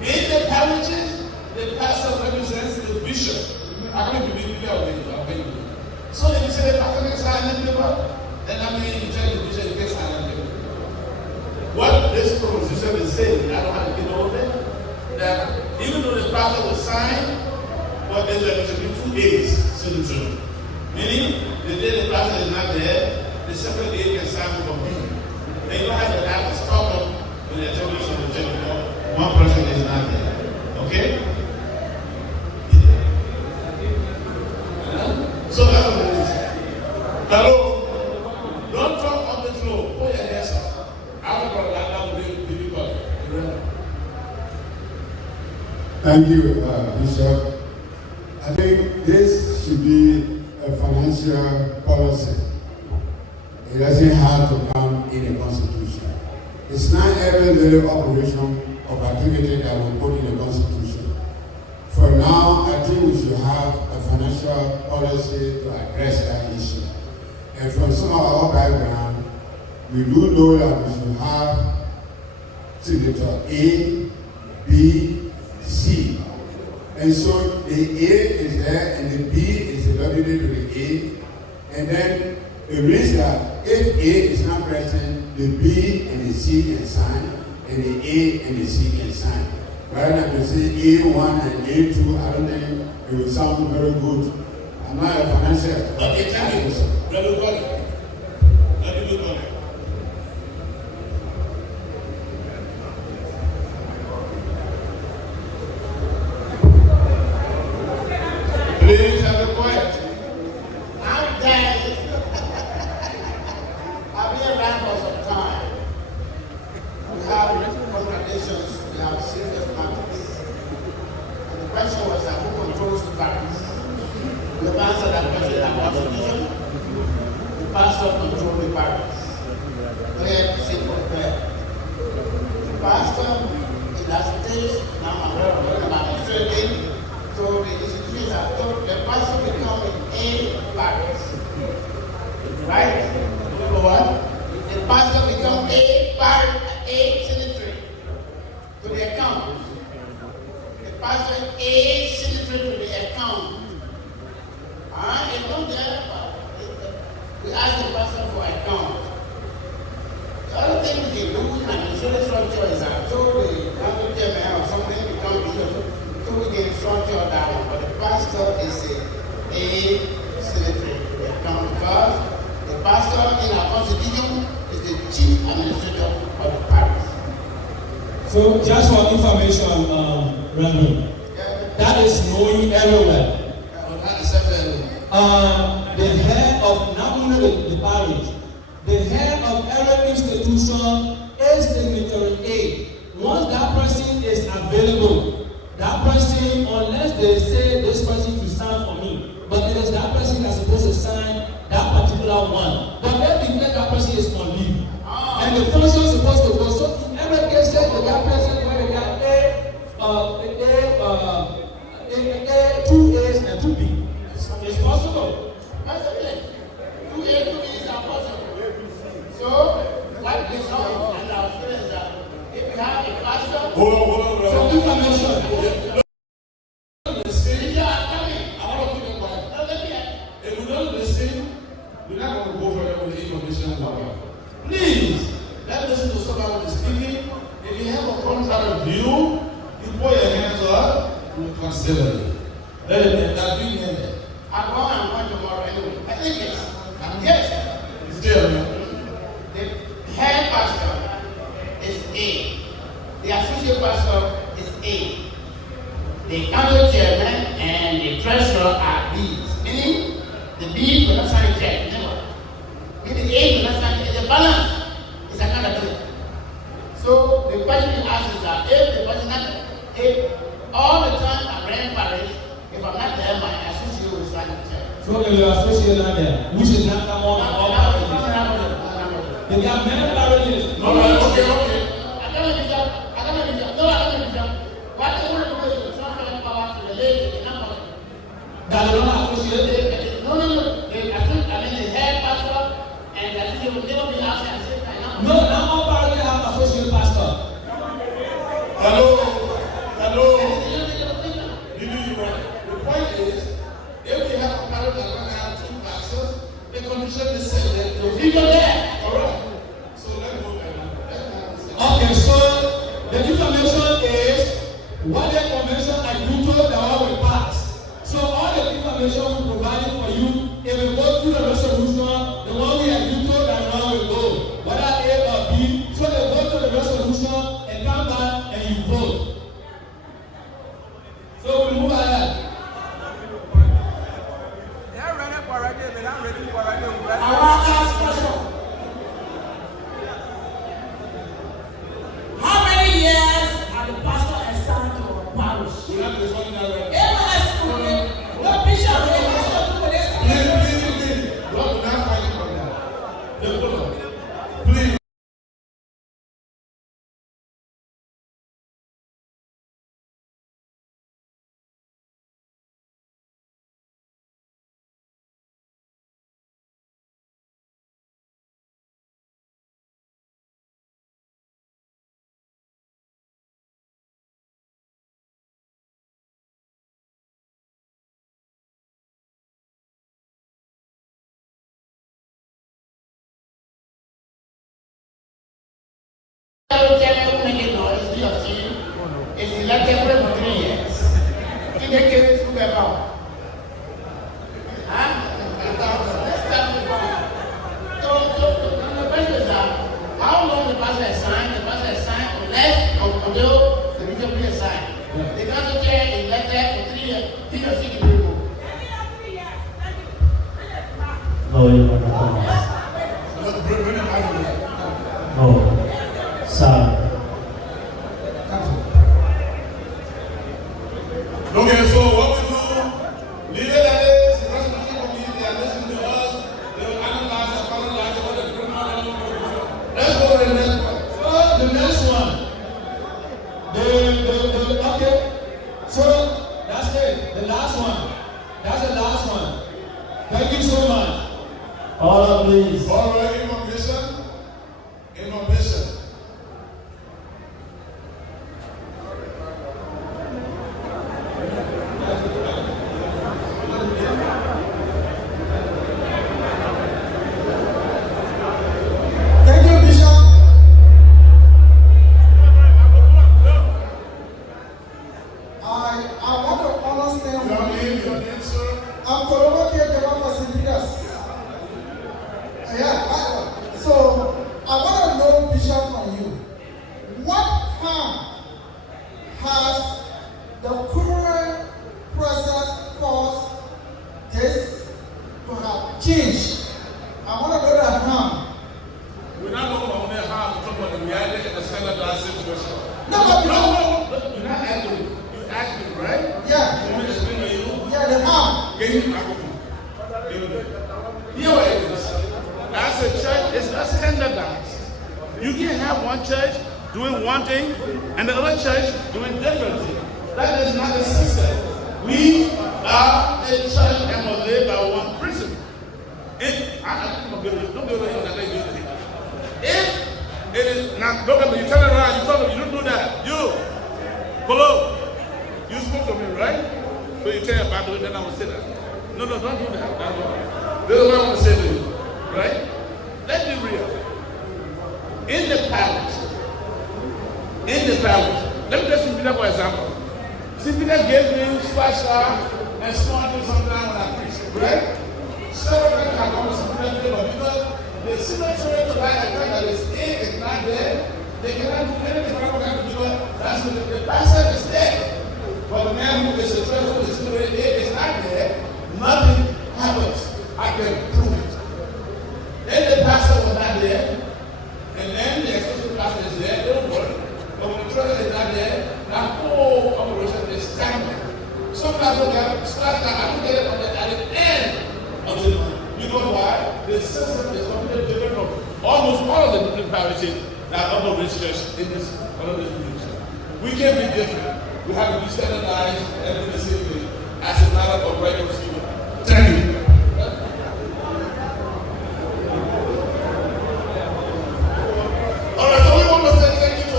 In the parishes, the pastor represents the bishop. I can't believe it. So if you say the pastor can sign the paper, then I mean you tell the bishop you can sign the paper. What this proposition is saying, I don't have to get over it, that even though the pastor will sign, but there should be 2 days signature. Meaning, the day the pastor is not there, the separate A can sign for B. Then you don't have to have a stop up when the attendance on the table. One person is not there. Okay? So that's what it is. Hello? Don't talk on the floor. Put your hands up. I will go that will be difficult. Thank you, Bishop. I think this should be a financial policy. It doesn't have to come in a constitution. It's not every little operation of activity that we put in the constitution. For now, I think we should have a financial policy to address that issue. And from some of our background, we do know that we should have signature A, B, C. And so the A is there and the B is allotted to the A. And then it means that if A is not present, the B and the C can sign, and the A and the C can sign. Rather than to say A1 and A2, I don't think it will sound very good. I'm not a financial expert. Okay, thank you. Let me call it. Let me call it. Please have a quiet. I'm dead. I've been around for some time. We have organizations, we have serious matters. And the question was that who controls the parties? We have answered that question in our constitution. The pastor controls the parties. Clear, simple, clear. The pastor, in that stage, now I'm talking about administrating. So the institutions have told the pastor become A parties. Right? Number one, the pastor become A signatory to the account. The pastor A signatory to the account. It's not there, but we ask the pastor for account. The other thing they do in an insurance structure is that so the council chairman or something become bishop, so we can structure that one. But the pastor is a signatory to the account because the pastor in our constitution is the chief administrator of the parish. So, just for information, Reverend, that is knowing everywhere. The head of not only the parish, the head of every institution is signatory A. Once that person is available, that person, unless they say this person to sign for me, but it is that person that's supposed to sign that particular one. But if we let that person is on leave, and the function is supposed to go, so in every case, that person where they got A, 2 A's and 2 B. It's possible. That's the thing. 2 A, 2 B is not possible. So, what we saw and our experience that if we have a pastor, Hold on. So information. If we don't listen, we're not going to go further with the information about. Please, let's listen to someone who is speaking. If you have a contrary view, you put your hands up, we consider it. Let it that be in there. I'm going tomorrow anyway. I think yes. It's there, man. The head pastor is A. The associate pastor is A. The council chairman and the treasurer are B's. Meaning, the B will not sign a check. Never. Meaning the A will not sign a check. The balance is accountability. So the question you ask is that if the person if all the time I ran parish, if I'm not there, my associate will sign a check. So if your associate not there, which is not come on all parishes. They have many parishes. Okay. I don't know. What they want to do is to transfer power to the lady in number. That they don't associate? No. The head pastor and the associate will never be asked and say, no, not all parishes have associate pastor. Hello. The point is, if we have a parish that can have 2 pastors, the condition is set. The people there. All right. So let's go back. Okay, so the information is what the convention agreed to, the one will pass. So all the information we provided for you, if we go through the resolution, the one we agreed to, calling on the comments. No. Sir. Okay, so what we do, leave it at this, the rest of the community, they are listening to us, they will analyze and finalize what the criminal. Let's go to the next one. So the next one. Okay. So that's it. The last one. That's the last one. Thank you so much. Order, please. All right, information. Information. Thank you, Bishop. I want to understand. Your name, sir? I'm Colombo Facilitas. Yeah, so I want to know, Bishop, from you. What harm has the current process caused this to have changed? I want to know the harm. We're not talking about only how we talk about the reality and the standardized situation. No, you're not acting. You're acting, right? Yeah. You want me to explain to you? Yeah, the harm. Can you microphone? Here it is. As a church, it's not standardized. You can have one church doing one thing and the other church doing different thing. That is not the system. We are a church and we're led by one principle. If it is not, look at me, you turn around, you talk, you don't do that. You, hello, you spoke to me, right? So you tell me about it, then I will say that. No, don't do that. That's wrong. This is what I want to say to you, right? Let's be real. In the palace, let me just repeat that for example. See, Peter gave me splash and snorting sometimes when I preach, right? Several times I come to some people because the cemetery to that that is not there. They cannot do anything because that's what the pastor is there. But the man who is a treasure of the cemetery is not there. Nothing happens. I can prove it. Then the pastor was not there, and then the associate pastor is there. They don't work. But when the treasure is not there, that whole operation is stagnant. Sometimes we get started. I don't get it at the end. You know why? The system is completely different from almost all of the different parishes that other rich churches in this region. We can't be different. We have to be standardized and do the same thing as a matter of right procedure. Thank you. All right, so we want to say thank you to the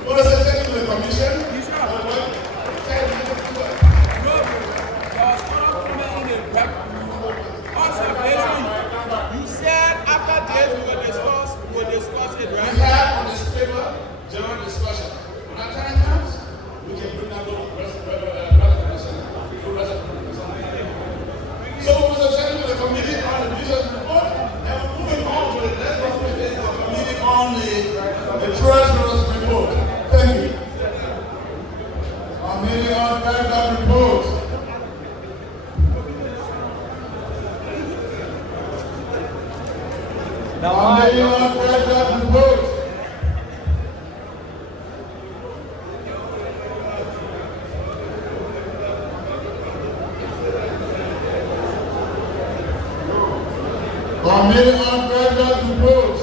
we want to say thank you to the commission. You said after this we will discuss it, right? We have on this paper general discussion. When that time comes, we can bring that little So we will send to the committee on the bishop's report, and we're moving on to the next one, which is the committee on the treasurer's report. Thank you. Committee on that report. Committee on that report. Committee on that report.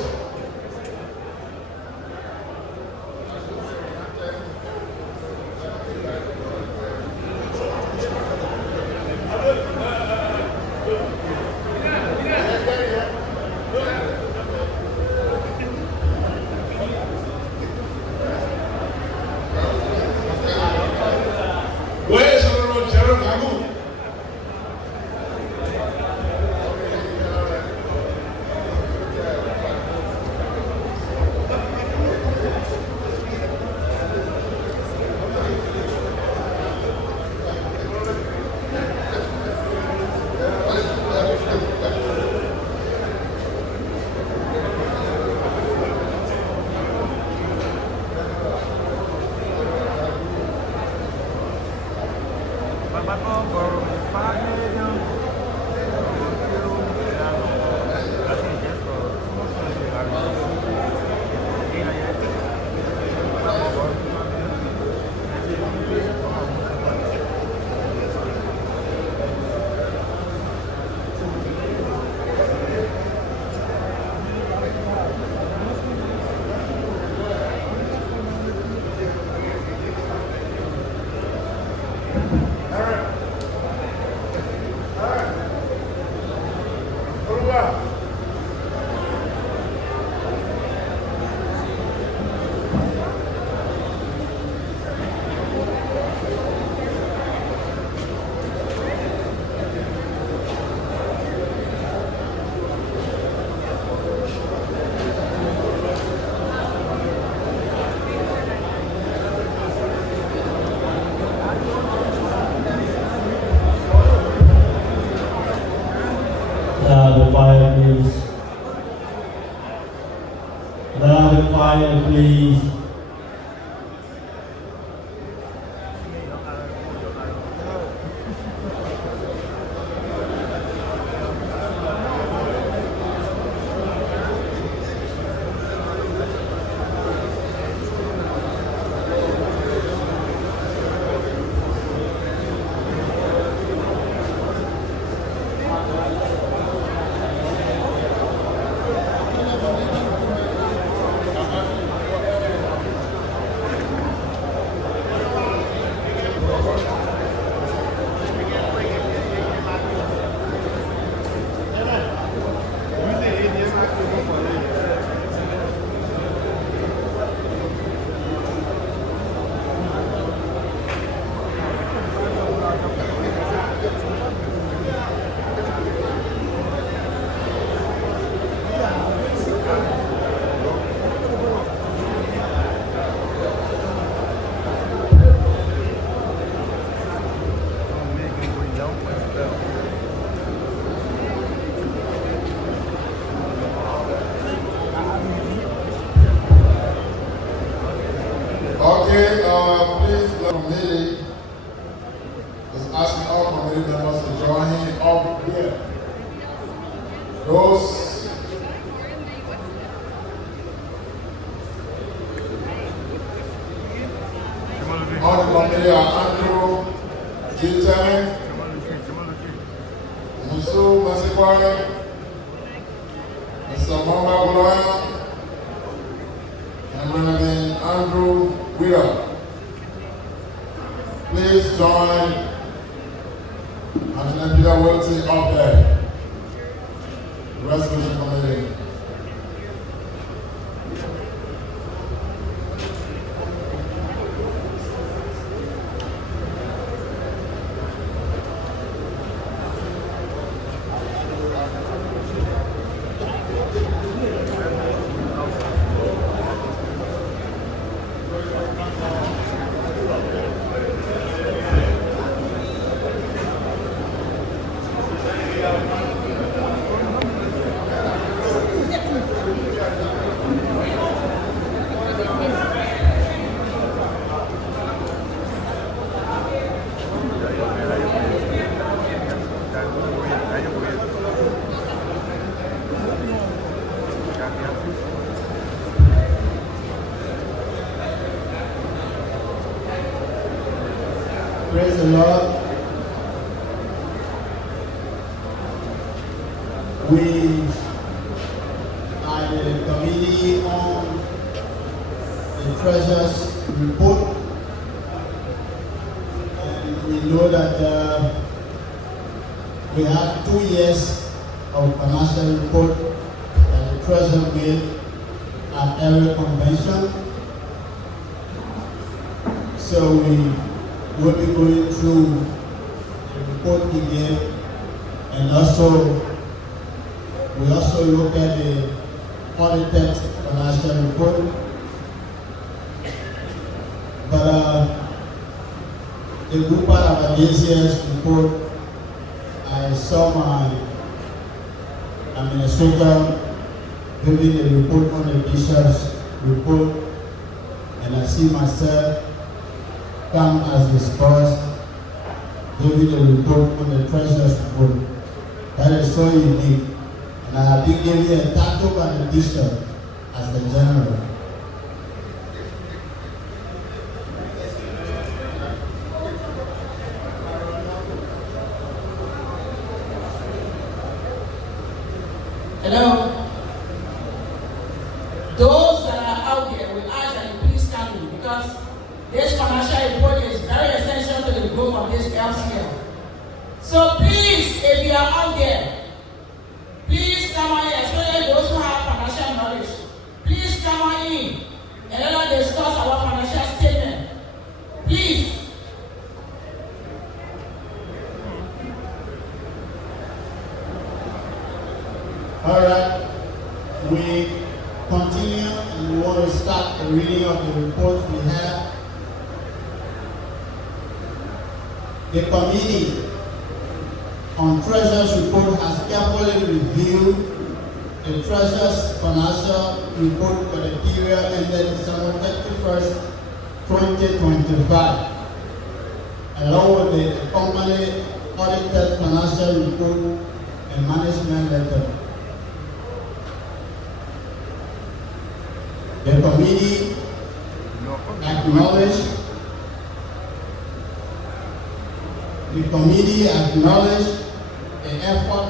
Where is Honorable Gerald Gamu? Okay, please, the committee is asking all committee members to join him up here. Those on the committee are Andrew Gilton, Musu Masikwari, Mr. Mamba Buloya, and Reverend Andrew Wheeler. Please join Anthony Peter Wilson up there. Resolution Committee. Praise the Lord. We are the committee on the Treasurer's report, and we know that we have 2 years of financial report that the Treasurer made at every convention. So we will be going through the report he gave, and we also look at the audited financial report. But the good part of this year's report, I saw my administrator giving the report on the bishop's report, and I see myself come as the spouse, giving the report on the treasurer's report. That is so unique. And I have been given a title by the bishop as the general. Hello? Those that are out there, we ask that you please stand in, because this financial report is very essential to the growth of this LCL. So please, if you are out there, please come on in, especially those who have financial knowledge. Please come on in and let us discuss our financial statement. Please. All right, we continue and we want to start the reading of the report we have. The committee on Treasurer's report has carefully reviewed the Treasurer's financial report for the period ended December 31st, 2025, along with the accompanying audited financial report and management letter. The committee acknowledged the effort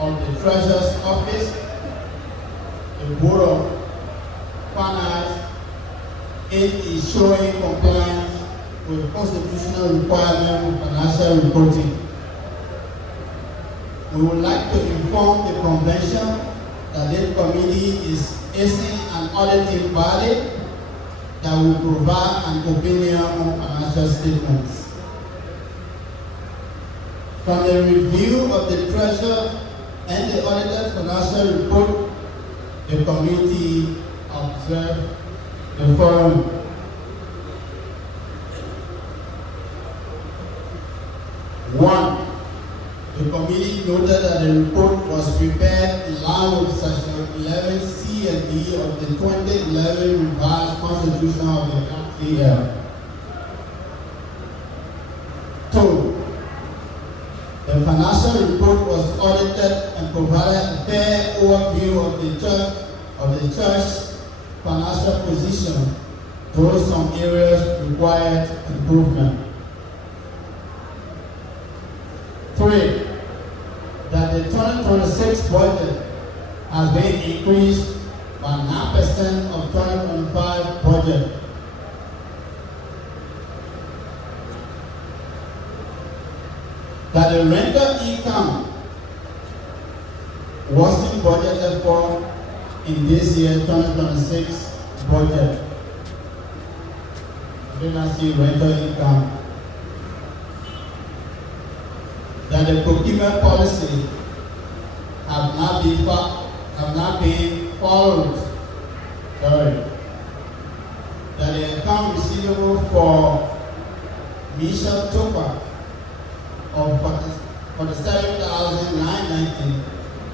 of the Treasurer's Office, the Board of Finance, in ensuring compliance with constitutional requirements for financial reporting. We would like to inform the convention that this committee is issuing an auditing body that will provide an opinion on financial statements. From the review of the Treasurer and the audited financial report, the committee observed the following. One, the committee noted that the report was prepared in line with Section 11C and D of the 2011 Revised Constitution of the LCL. 2. The financial report was audited and provided a fair overview of the church's financial position, though some areas required improvement. 3. That the 2026 budget has been increased by 9% of 2025 budget. That the rental income wasn't budgeted for in this year's 2026 budget. We do not see rental income. That the procurement policy have not been followed. Sorry. That the account receivable for Michelle Topa of $47,990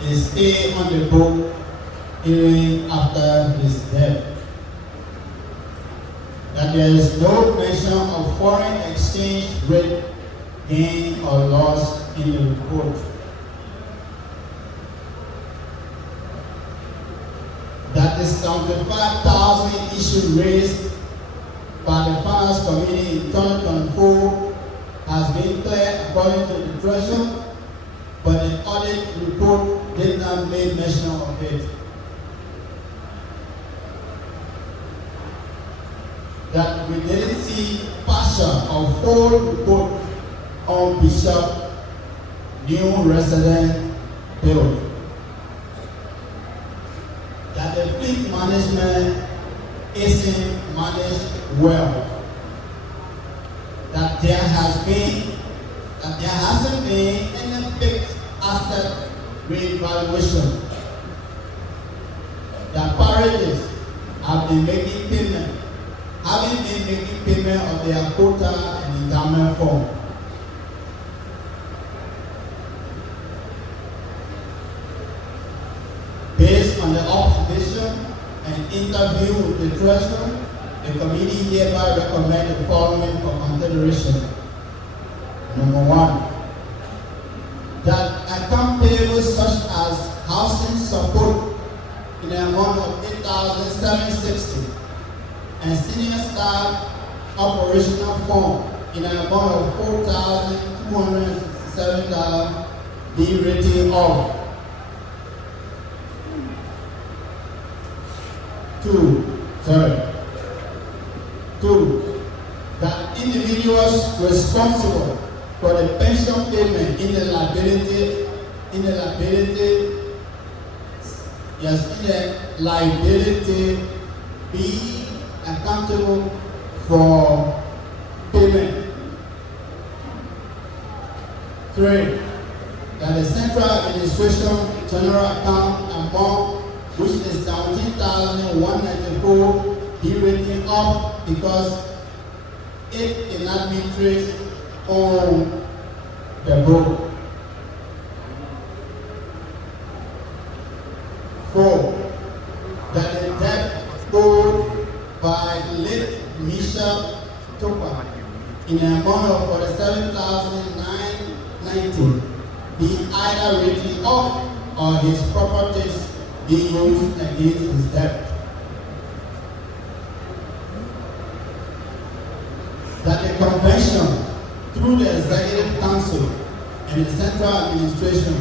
is still on the book even after his death. That there is no mention of foreign exchange rate gain or loss in the report. That the 75,000 issue raised by the Finance Committee in 2024 has been cleared according to the Treasurer, but the audit report did not make mention of it. That we didn't see partial or full report on Bishop new resident build. That the fleet management isn't managed well. That there hasn't been any fixed asset revaluation. That parishes having been making payment of their quota and endowment fund. Based on the observation and interview with the Treasurer, the committee hereby recommends the following for consideration. Number 1, that account payables such as housing support in the amount of $8,760 and senior staff operational fund in the amount of $4,267 be written off. 2. That individuals responsible for the pension payment in the liability be accountable for payment. 3. That the central administration general account amount, which is $17,194, be written off because it cannot be traced on the book. 4. That the debt owed by late Misha Topa in the amount of $47,990 be either written off or his properties be used against his debt. That the convention, through the Executive Council and the Central Administration,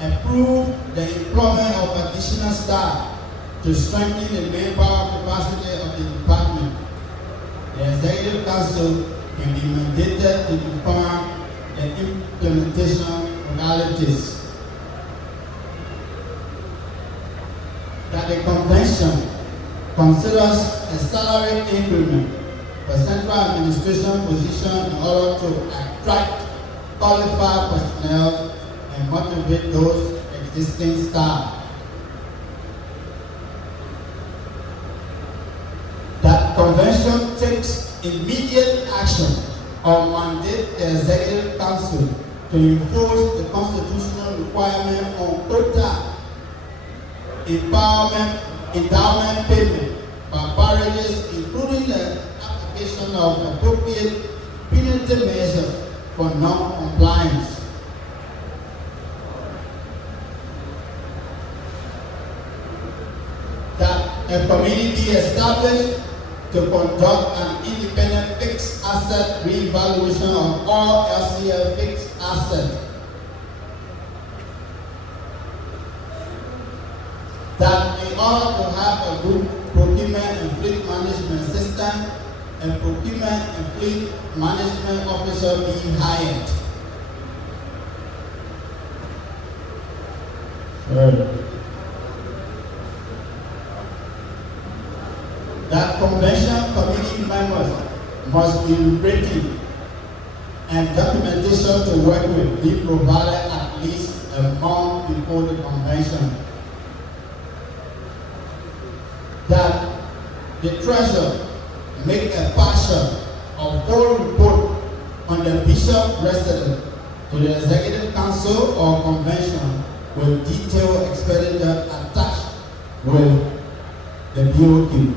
approve the employment of additional staff to strengthen the manpower capacity of the department. The Executive Council can be mandated to define the implementation modalities. That the convention considers a salary increment for central administration position in order to attract qualified personnel and motivate those existing staff. That convention takes immediate action or mandate the Executive Council to enforce the constitutional requirement on quota endowment payment by parishes, including the application of appropriate penalty measures for non-compliance. That a committee be established to conduct an independent fixed asset revaluation of all LCL fixed assets. That in order to have a good procurement and fleet management system, a procurement and fleet management officer be hired. That convention committee members must be written and documentation to work with be provided at least a month before the convention. That the treasurer make a partial or full report on the bishop resident to the executive council or convention with detailed expenditure attached with the BOQ.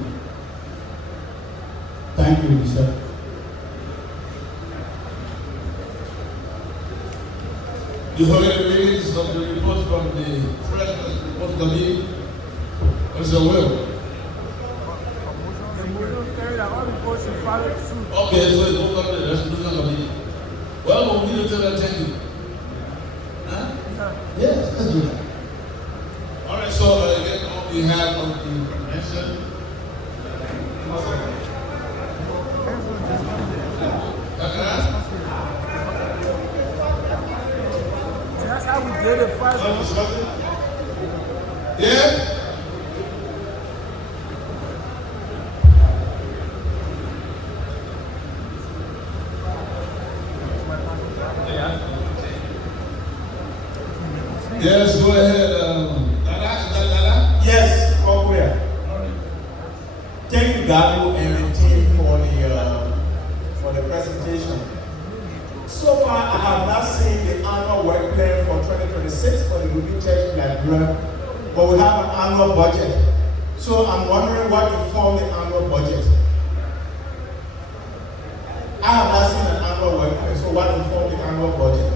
Thank you, Bishop. You heard the readings of the report from the President's Report Committee. What's your will? Okay, so it's over the resolution committee. Well, we'll give it to them, thank you. Huh? Yes, let's do that. All right, so again, on behalf of the convention, That's how we did it first. Yeah? Yes, go ahead. Dada? Yes, Kokwea. Thank you, Gabu and the team for the presentation. So far, I have not seen the annual work plan for 2026 for the Ruby Church Nigeria, but we have an annual budget. So I'm wondering what informed the annual budget. I have not seen an annual work plan, so what informed the annual budget?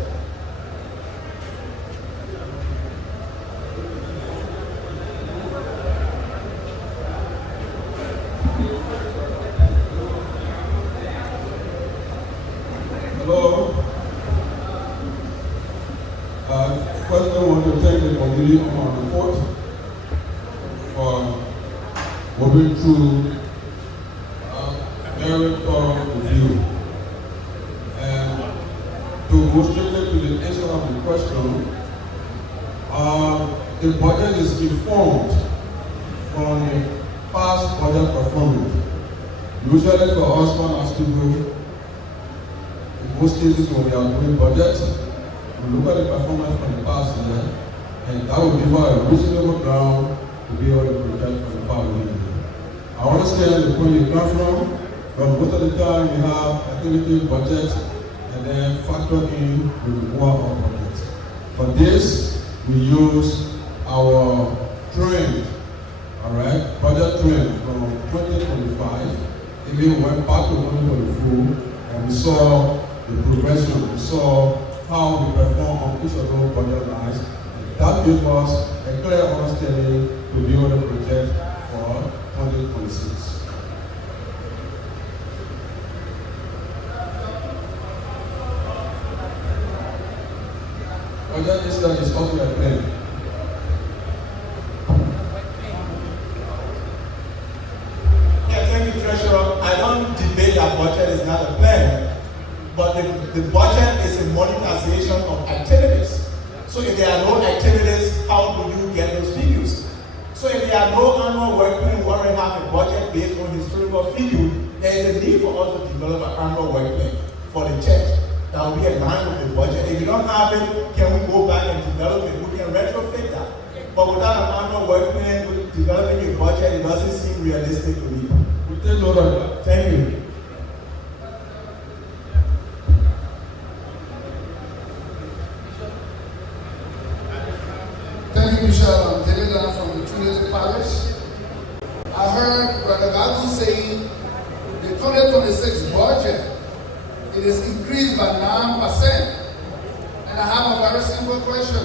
Hello. First, I want to thank the committee on our report for moving through a very thorough review. And to go straight to the answer of the question, the budget is informed from the past budget performance. Usually for us, one has to do in most cases when we are doing budgets, we look at the performance from the past year, and that will give us a reasonable ground to be able to project for the following year. I understand the point you come from, but most of the time we have activity budgets and then factor in with the war of budgets. For this, we use our trend, all right, budget trend from 2025, and then we went back to 2024, and we saw the progression, we saw how we perform on each of those budget lines. And that gave us a clear understanding to be able to project for 2026. Budget is also a plan. Yeah, thank you, Treasurer. I don't debate that budget is not a plan. But the budget is a monetization of activities. So if there are no activities, how do you get those figures? So if there are no annual work plan, we already have a budget based on historical figure, there is a need for us to develop an annual work plan for the church that will be aligned with the budget. If you don't have it, can we go back and develop it? We can retrofit that. But without an annual work plan, developing a budget, it doesn't seem realistic to me. We take note of that. Thank you. Thank you, Michelle. I'm David Lana from the Trinity Parish. I heard Brother Gabu saying the 2026 it is increased by 9%. And I have a very simple question.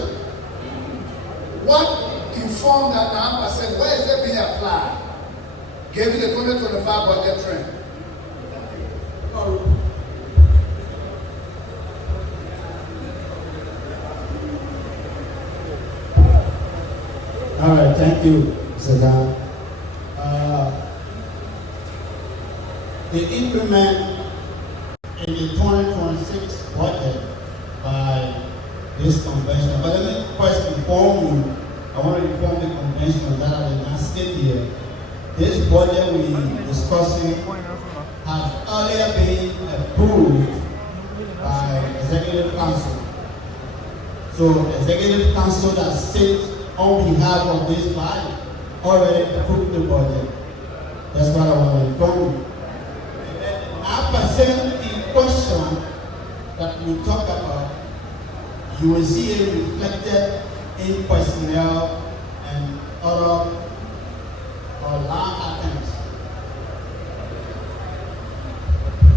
What informed that 9%? Where is it being applied? Given the 2025 budget trend. All right, thank you, Mr. Dan. The increment in the 2026 budget by this convention, but let me first inform you, I want to inform the convention that I did not sit here. This budget we're discussing has earlier been approved by Executive Council. So Executive Council that sits on behalf of this body already approved the budget. That's what I want to inform you. And then the 9% in question that we talk about, you will see it reflected in personnel and other line items,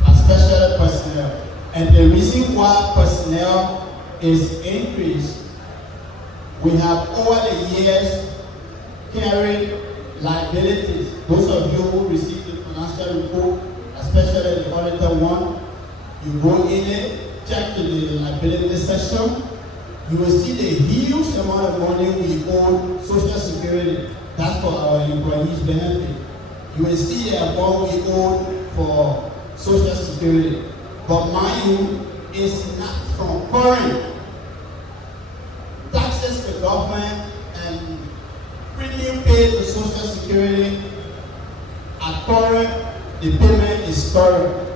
especially personnel. And the reason why personnel is increased, we have over the years carried liabilities. Those of you who received the financial report, especially the auditor one, you go in it, check the liability section, you will see the huge amount of money we owe Social Security. That's for our employees' benefit. You will see the amount we owe for Social Security. But mind you, it's not from current taxes to government and premium paid to Social Security are current, the payment is current.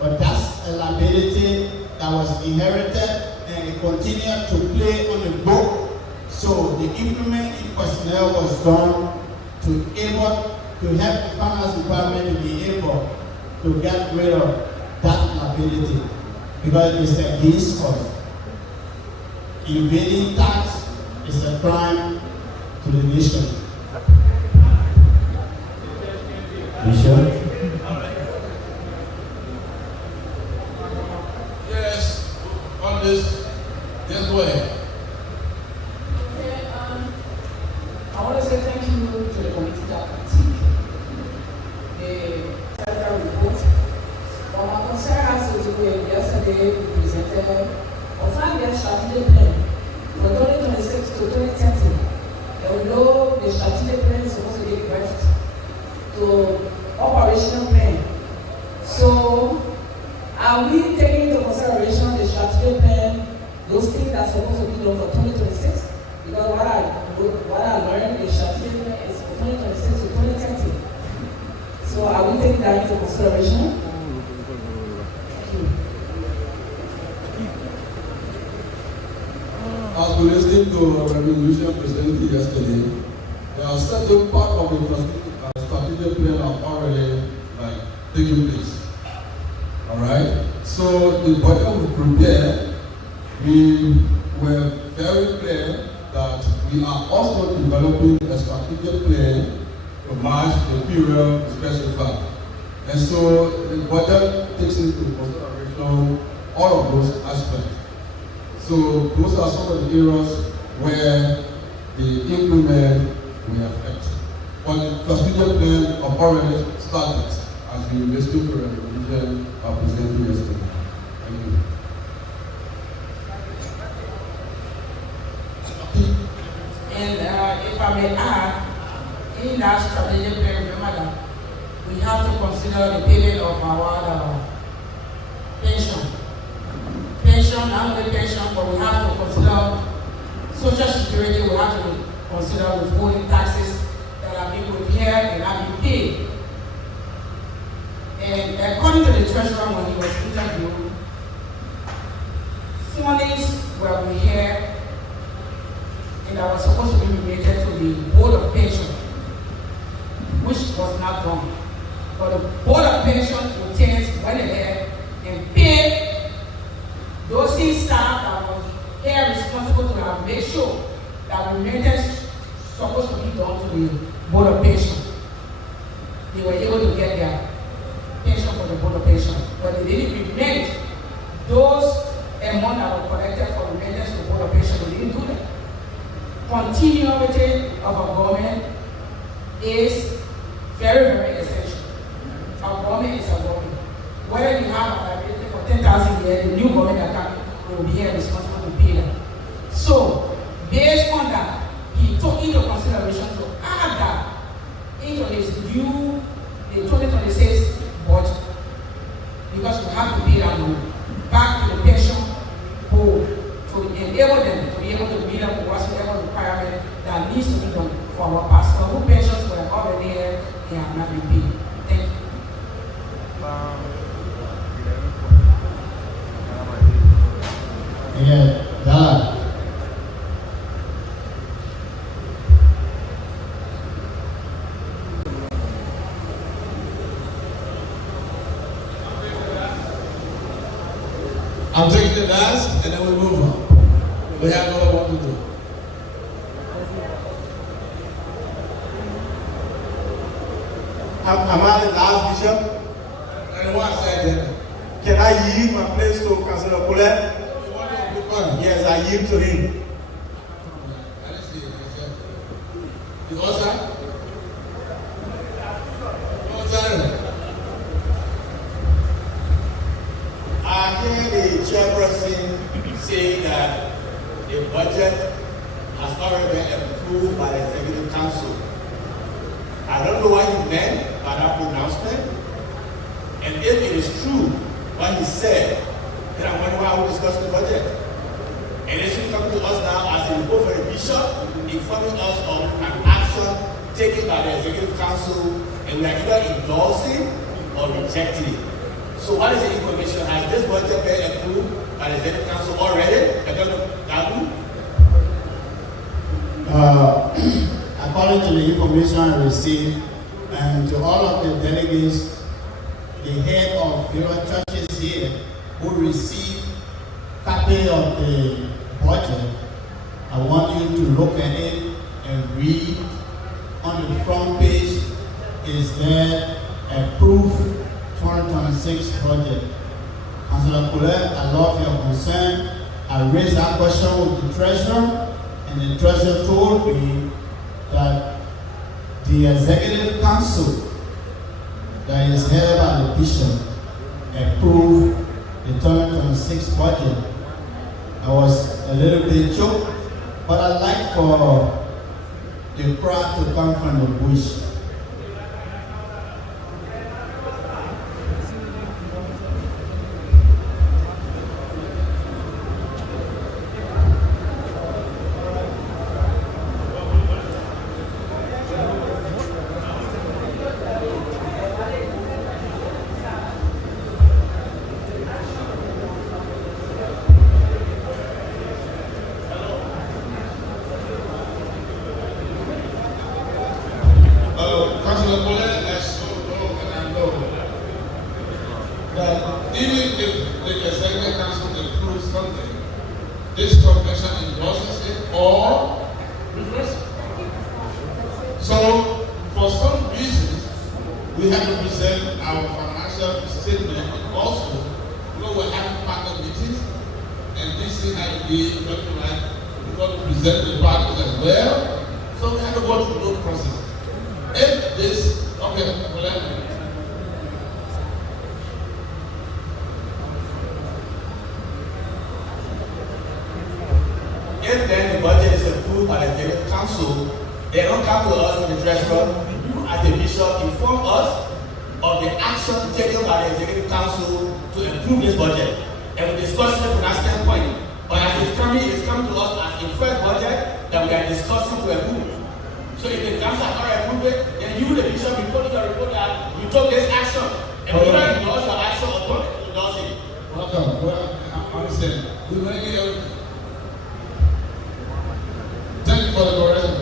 But that's a liability that was inherited and it continued to play on the book. So the increment in personnel was done to help the finance department to be able to get rid of that liability because it's against us. Evading tax is a crime to the nation. Bishop? Yes, on this, yes, go ahead. I want to say thank you to the committee that critique the federal report. But my concern has to do with yesterday we presented a 5-year strategic plan from 2026 to 2030. And we know the strategic plan is supposed to give birth to operational plan. So are we taking into consideration the strategic plan, those things that are supposed to be done for 2026? Because what I learned, the strategic plan is for 2026 to 2030. So are we taking that into consideration? As we listened to Revolution presented yesterday, there are certain part of the strategic plan are already taking place. Alright? So the budget we prepared, we were very clear that we are also developing a strategic plan to match the period specified. And so the budget takes into consideration all of those aspects. So those are some of the areas where the increment will affect. But the strategic plan have already started as we listened to the revision presented yesterday. Thank you. And if I may add, in that strategic plan, remember that we have to consider the payment of our pension. Pension, not only pension, but we have to consider Social Security, we have to consider withholding taxes that are being prepared and are being paid. And according to the treasurer when he was interviewed, fundings were prepared and that was supposed to be related to the Board of Pension, which was not done. But the Board of Pension retains went ahead and paid those same staff that was here responsible to have made sure that remittance supposed to be done to the Board of Pension. They were able to get their pension from the Board of Pension, but they didn't remit those amount that were collected for the maintenance of the board operation, we didn't do that. Continuity of our government is very, very essential. Our government is our government. Whether you have a liability for 10,000 years, the new government that comes will be here responsible to pay them. So, based on that, he took into consideration to add that into his new, the 2026 budget, because we have to pay that money back to the pension pool to enable them to be able to meet up with whatever requirement that needs to be done for our pastors who pensions were already here, they have not been paid. Thank you. Yeah, that. I'm taking the last, and then we move on. We have another one to do. Am I the last bishop? And one second. Can I yield my place to Councillor Poulet? Yes, I yield to him. The author? I hear the chairperson say that the budget has already been approved by the Executive Council. I don't know what he meant by that pronouncement. And if it is true what he said, then I wonder why we discuss the budget. And it should come to us now as a report for the bishop, informing us of an action taken by the Executive Council, and we are either endorsing or rejecting it. So what is the information? Has this budget been approved by the Executive Council already? According to the information I received, and to all of the delegates, the head of various churches here who received copy of the budget, I want you to look at it and read. On the front page is there approved 2026 budget. Councillor Poulet, I love your concern. I raised that question with the treasurer, and the treasurer told me that the Executive Council that is held by the bishop approved the 2026 budget. I was a little bit choked, but I'd like for the crowd to come from the bush. Councillor Poulet, as so know and I know that even if the Executive Council approves something, this convention endorses it or reverses it. So, for some reasons, we have to present our financial statement, and also, we're having partner meetings, and this thing has to be recognized. We've got to present the partners as well, so we have to go through those processes. If this, okay, if then the budget is approved by the Executive Council, they don't come to us in the treasurer. You as the bishop inform us of the action taken by the Executive Council to approve this budget. And we discuss it from that standpoint. But as it's coming to us as a first budget that we are discussing to approve. So if the council has already approved it, then you, the bishop, report your report that you took this action. And we don't endorse your action or don't endorse it. Welcome. Well, I understand. We will get everything. Thank you for the correction.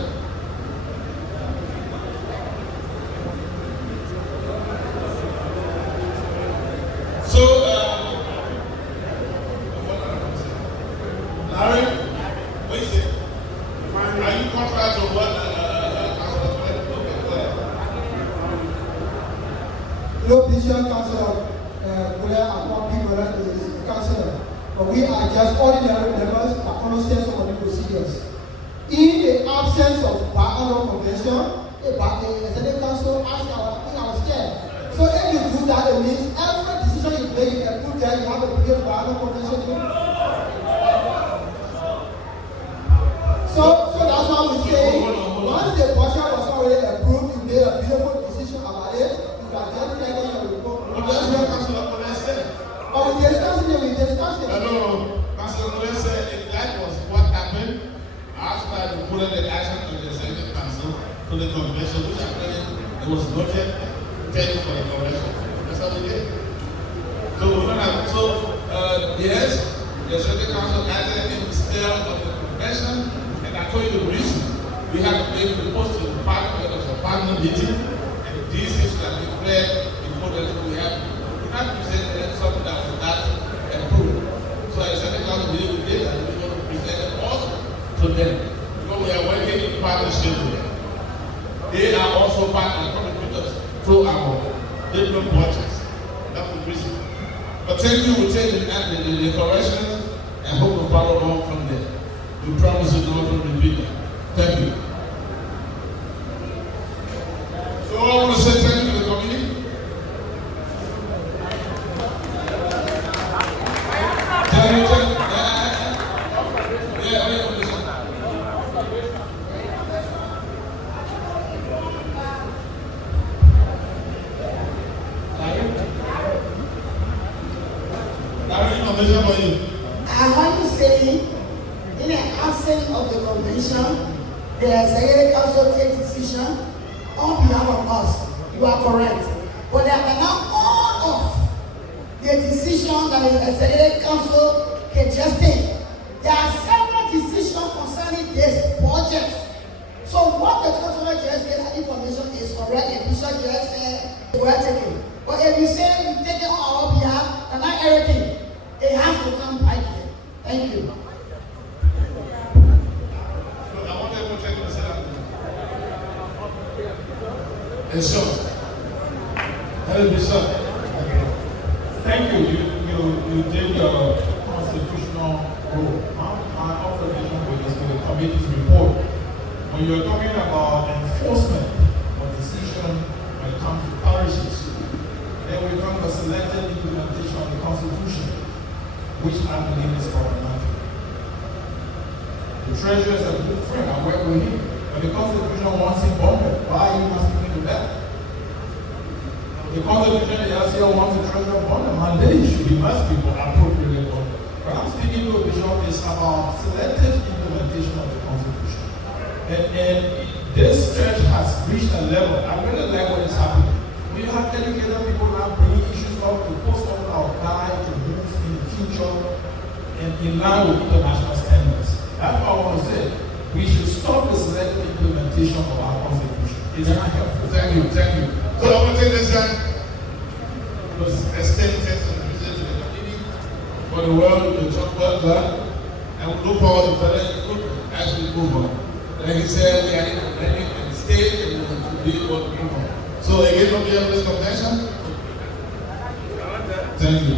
So, Larry, what is it? Are you contract or what? Hello, Bishop, Councillor where our people is the councillor. But we are just ordinary members that understand some of the procedures. In the absence of biannual convention, the Senate Council asks our chair. So if you do that, it means every decision you make, you can put there, you have a period biannual convention. So that's why we say, once the budget was already approved, you made a beautiful decision about it, you can just take it and report. But we discussed it. No, Councilor Moore said if that was what happened, after we put the action of the Senate Council to the convention, which happened, it was noted, taken for the convention. That's what we did. So we're gonna have, yes, the Senate Council acted instead of the convention, and I told you the reason. We have to make the post to the partner, there was a partner meeting, and these issues that we read before that we have to present something that was not approved. So I said, the council meeting we did, and we're going to present it also to them. Because we are working in partnership with them. They are also partners, contributors to our different budgets. That's the reason. But thank you, we'll take the corrections and hope to follow on from there. We promise you not to repeat that. Thank you. So I want to say thank you to the committee. I heard you saying, in the absence of the convention, the Executive Council takes decision on behalf of us. You are correct. But they are not all of the decision that the Executive Council can just take. There are several decisions concerning this budget. So what the councillor just gave that information is correct, and Bishop just said we're taking. But if you say we take it on our behalf, and not everything, it has to come right here. Thank you. I want everyone to take a seat. And so, hello, Bishop. Thank you. You did your constitutional role. My observation with the committee's report. When you're talking about enforcement of decision when it comes to parishes, then we talk about selected implementation of the Constitution, which I believe is problematic. The treasurer is a good friend. I work with him. But the Constitution wants him bonded. Why are you not sticking to that? The Constitution, the LCL wants the treasurer bonded. Mandate should be most people appropriately bonded. What I'm speaking to Bishop is about selective implementation of the Constitution. And this church has reached a level. I really like what is happening. We have educated people now bringing issues up to post on our guide to move in the future and in line with international standards. That's what I want to say. We should stop the selective implementation of our Constitution. It's not helpful. Thank you. So I want to take this time to extend thanks and appreciation to the committee for the world to talk about that, and we look forward to further improvement as we move on. Like he said, we are in the planning and stage, and we will be able to move on. So again, on behalf of this convention, thank you.